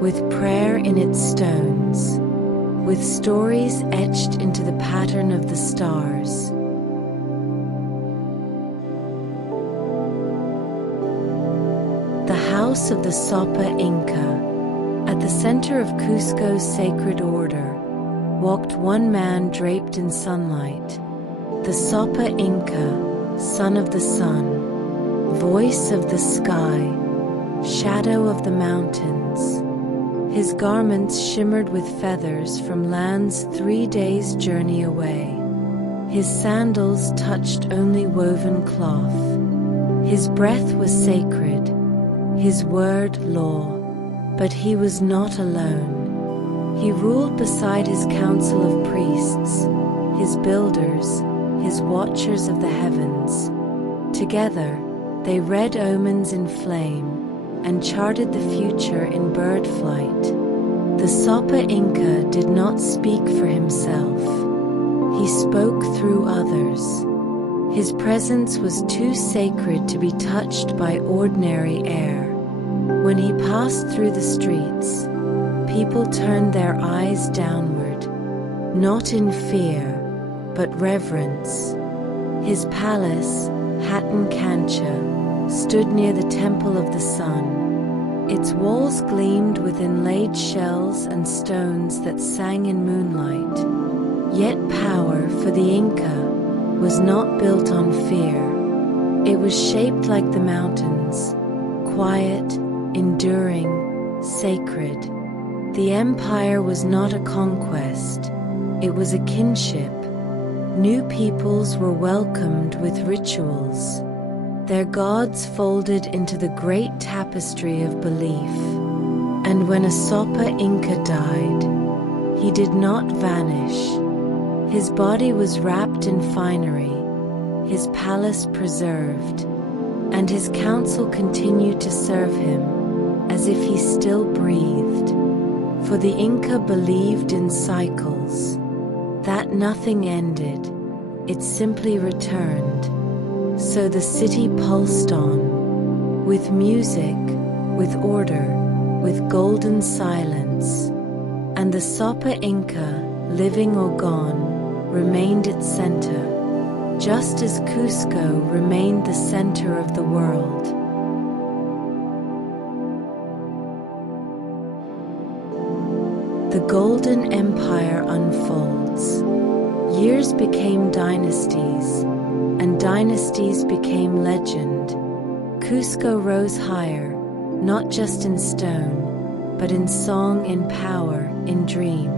with prayer in its stones, with stories etched into the pattern of the stars. The house of the Sopa Inca. At the center of Cusco's sacred order, walked one man draped in sunlight. The Sopa Inca, son of the sun, voice of the sky, shadow of the mountains. His garments shimmered with feathers from lands 3 days' journey away. His sandals touched only woven cloth. His breath was sacred, his word law, but he was not alone. He ruled beside his council of priests, his builders, his watchers of the heavens. Together, they read omens in flame and charted the future in bird flight. The Sopa Inca did not speak for himself. He spoke through others. His presence was too sacred to be touched by ordinary air. When he passed through the streets, people turned their eyes downward, not in fear, but reverence. His palace, Hatton Kancha, stood near the Temple of the Sun. Its walls gleamed with inlaid shells and stones that sang in moonlight. Yet power for the Inca was not built on fear. It was shaped like the mountains, quiet, enduring, sacred. The empire was not a conquest, it was a kinship. New peoples were welcomed with rituals, their gods folded into the great tapestry of belief. And when a Sopa Inca died, he did not vanish. His body was wrapped in finery, his palace preserved, and his council continued to serve him as if he still breathed. For the Inca believed in cycles, that nothing ended, it simply returned. So the city pulsed on, with music, with order, with golden silence. And the Sopa Inca, living or gone, remained its center, just as Cusco remained the center of the world. The Golden Empire unfolds. Years became dynasties, and dynasties became legend. Cusco rose higher, not just in stone, but in song, in power, in dream.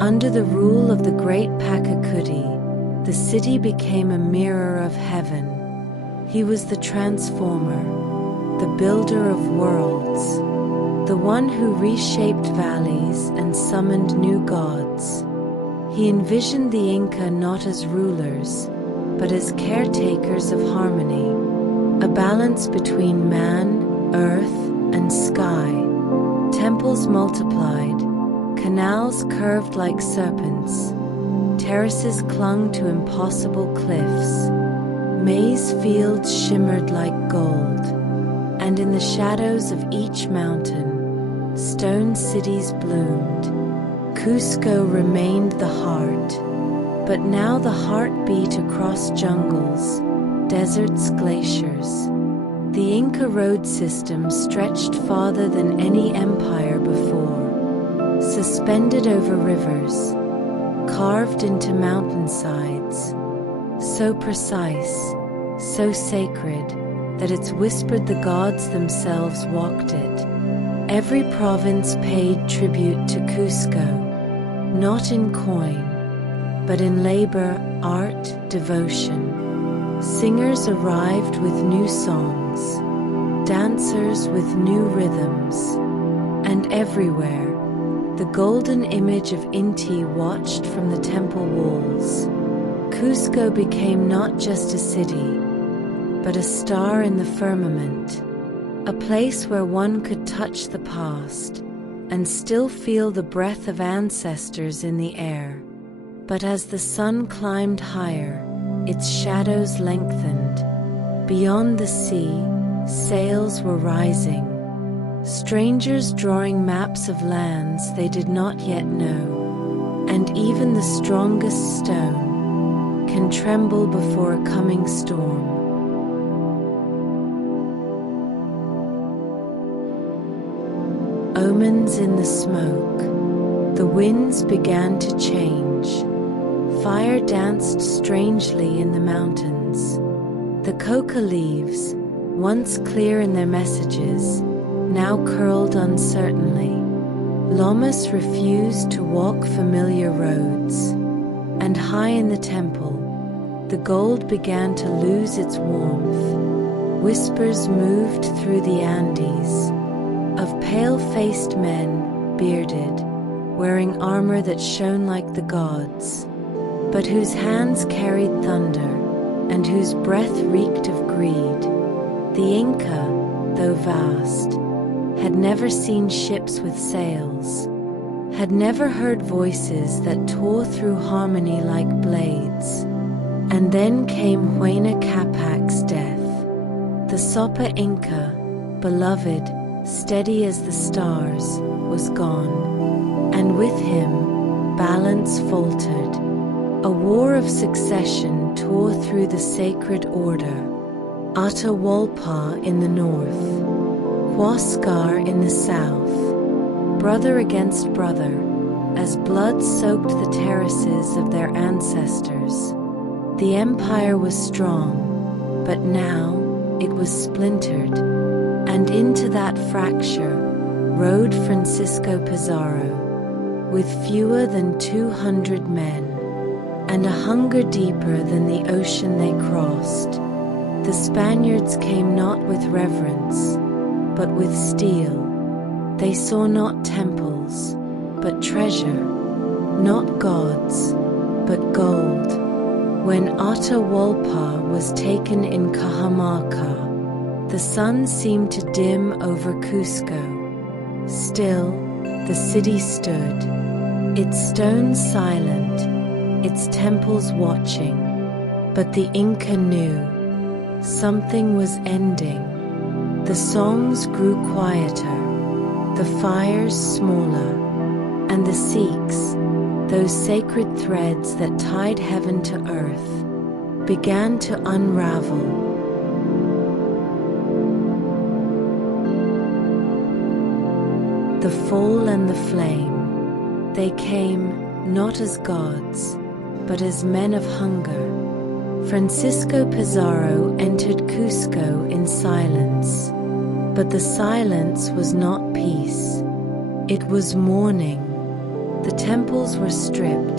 Under the rule of the great Pakakudi, the city became a mirror of heaven. He was the transformer, the builder of worlds, the one who reshaped valleys and summoned new gods. He envisioned the Inca not as rulers, but as caretakers of harmony, a balance between man, earth, and sky. Temples multiplied, canals curved like serpents, terraces clung to impossible cliffs, maize fields shimmered like gold, and in the shadows of each mountain, stone cities bloomed. Cusco remained the heart, but now the heart beat across jungles, deserts, glaciers. The Inca road system stretched farther than any empire before, suspended over rivers, carved into mountainsides, so precise, so sacred, that it's whispered the gods themselves walked it. Every province paid tribute to Cusco, not in coin, but in labor, art, devotion. Singers arrived with new songs, dancers with new rhythms, and everywhere, the golden image of Inti watched from the temple walls. Cusco became not just a city, but a star in the firmament, a place where one could touch the past and still feel the breath of ancestors in the air. But as the sun climbed higher, its shadows lengthened. Beyond the sea, sails were rising, strangers drawing maps of lands they did not yet know, and even the strongest stone can tremble before a coming storm. Omens in the smoke. The winds began to change. Fire danced strangely in the mountains. The coca leaves, once clear in their messages, now curled uncertainly. Llamas refused to walk familiar roads. And high in the temple, the gold began to lose its warmth. Whispers moved through the Andes, of pale-faced men, bearded, wearing armor that shone like the gods, but whose hands carried thunder and whose breath reeked of greed. The Inca, though vast, had never seen ships with sails, had never heard voices that tore through harmony like blades. And then came Huayna Capac's death. The Sopa Inca, beloved, steady as the stars, was gone, and with him, balance faltered. A war of succession tore through the sacred order. Atahualpa in the north, Huascar in the south, brother against brother, as blood soaked the terraces of their ancestors. The empire was strong, but now it was splintered, and into that fracture rode Francisco Pizarro, with fewer than 200 men, and a hunger deeper than the ocean they crossed. The Spaniards came not with reverence, but with steel. They saw not temples, but treasure, not gods, but gold. When Atahualpa was taken in Cajamarca, the sun seemed to dim over Cusco. Still, the city stood, its stones silent, its temples watching. But the Inca knew something was ending. The songs grew quieter, the fires smaller, and the Sikhs, those sacred threads that tied heaven to earth, began to unravel. The fall and the flame. They came not as gods, but as men of hunger. Francisco Pizarro entered Cusco in silence, but the silence was not peace. It was mourning. The temples were stripped,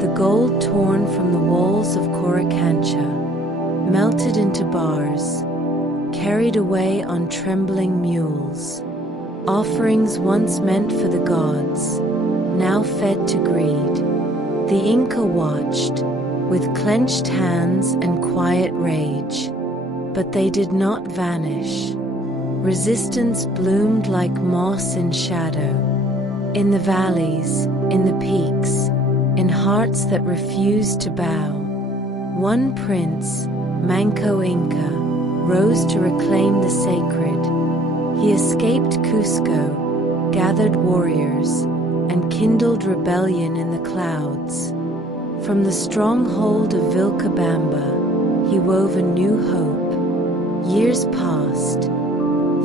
the gold torn from the walls of Coricancha, melted into bars, carried away on trembling mules. Offerings once meant for the gods, now fed to greed. The Inca watched, with clenched hands and quiet rage, but they did not vanish. Resistance bloomed like moss in shadow, in the valleys, in the peaks, in hearts that refused to bow. One prince, Manco Inca, rose to reclaim the sacred. He escaped Cusco, gathered warriors, and kindled rebellion in the clouds. From the stronghold of Vilcabamba, he wove a new hope. Years passed,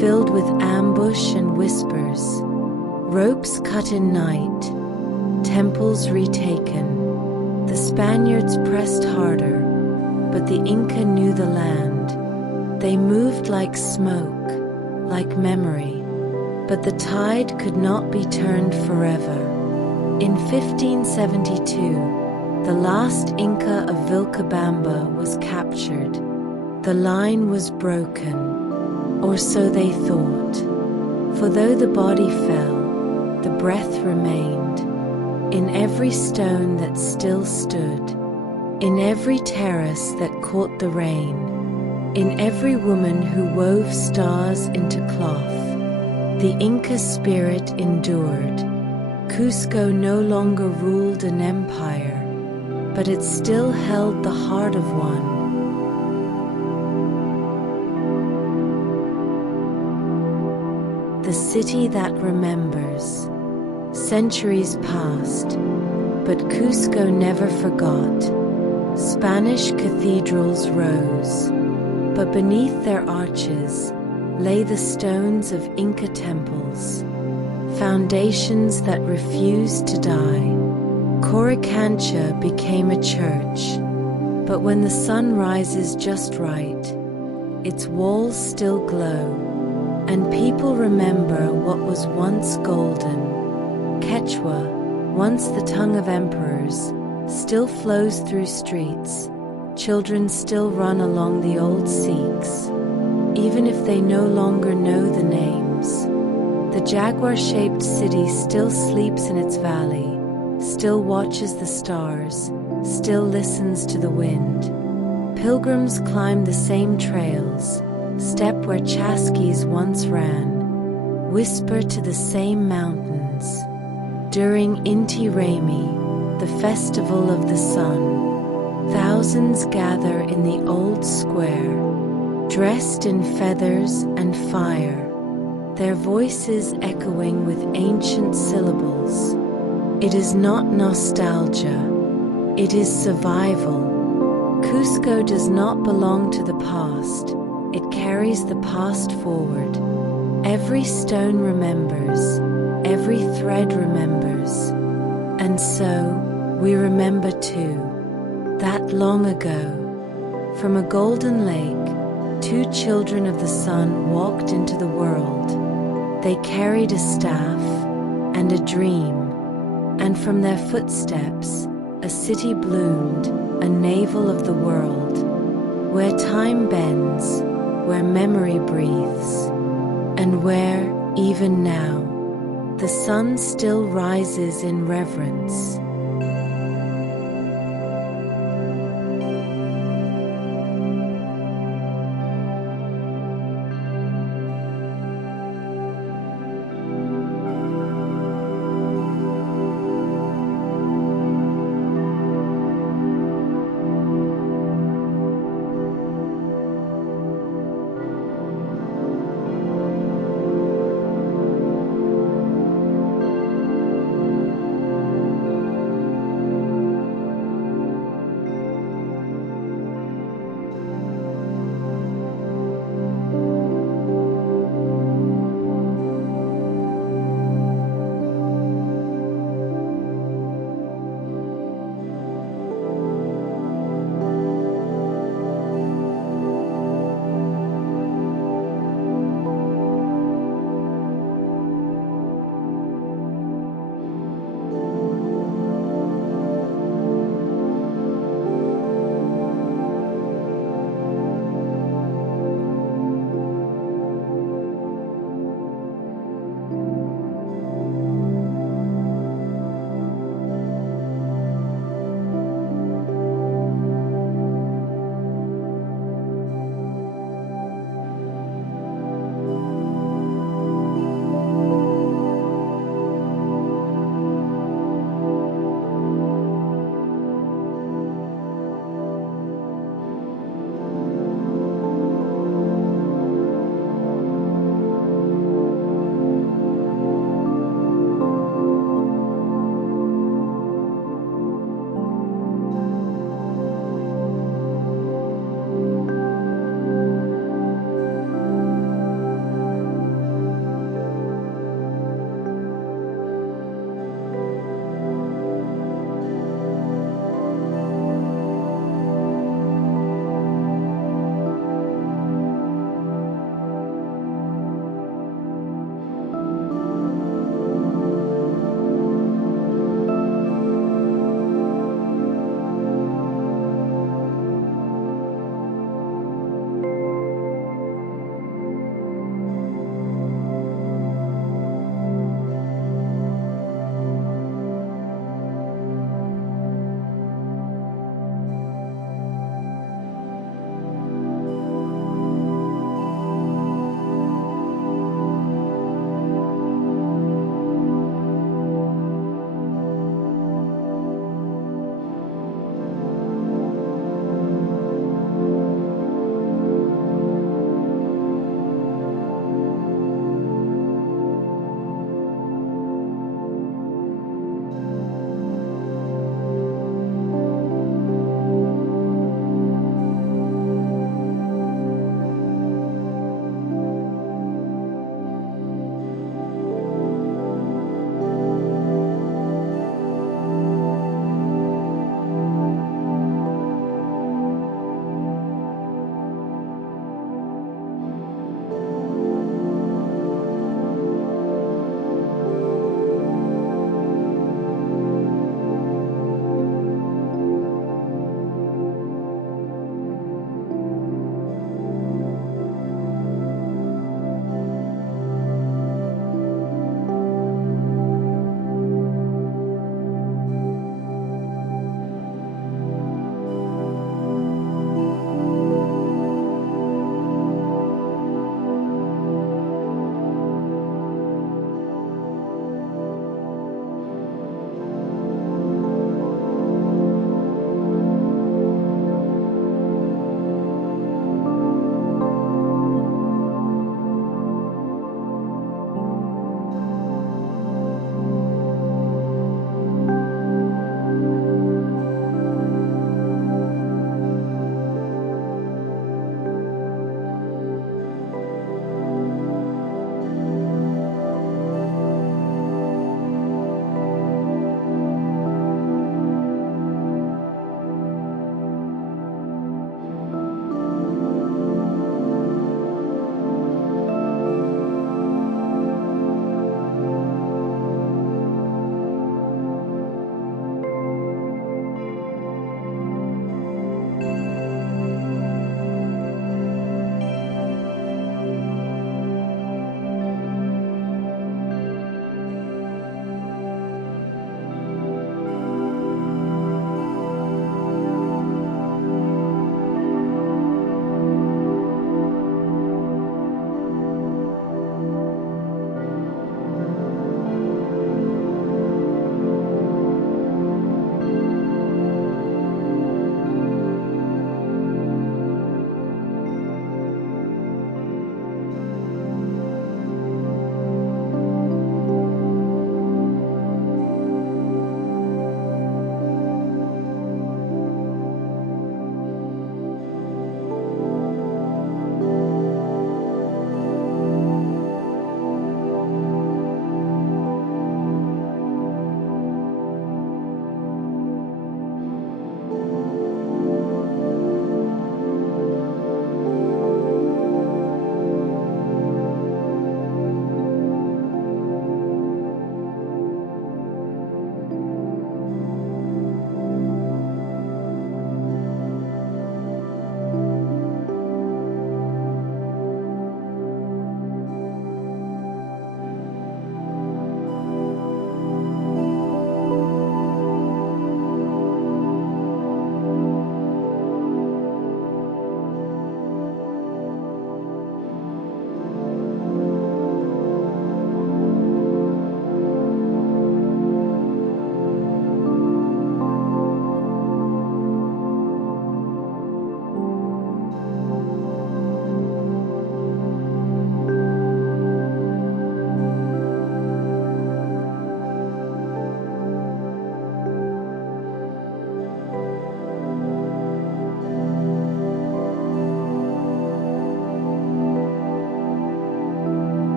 filled with ambush and whispers, ropes cut in night, temples retaken. The Spaniards pressed harder, but the Inca knew the land. They moved like smoke, like memory, but the tide could not be turned forever. In 1572, the last Inca of Vilcabamba was captured. The line was broken, or so they thought. For though the body fell, the breath remained, in every stone that still stood, in every terrace that caught the rain, in every woman who wove stars into cloth. The Inca spirit endured. Cusco no longer ruled an empire, but it still held the heart of one. The city that remembers. Centuries passed, but Cusco never forgot. Spanish cathedrals rose, but beneath their arches lay the stones of Inca temples, foundations that refused to die. Coricancha became a church, but when the sun rises just right, its walls still glow, and people remember what was once golden. Quechua, once the tongue of emperors, still flows through streets. Children still run along the old Sikhs, even if they no longer know the names. The jaguar-shaped city still sleeps in its valley, still watches the stars, still listens to the wind. Pilgrims climb the same trails, step where chaskis once ran, whisper to the same mountains. During Inti Raymi, the festival of the sun, thousands gather in the old square, dressed in feathers and fire, their voices echoing with ancient syllables. It is not nostalgia, it is survival. Cusco does not belong to the past, it carries the past forward. Every stone remembers, every thread remembers. And so, we remember too, that long ago, from a golden lake, two children of the sun walked into the world. They carried a staff and a dream, and from their footsteps, a city bloomed, a navel of the world, where time bends, where memory breathes, and where, even now, the sun still rises in reverence.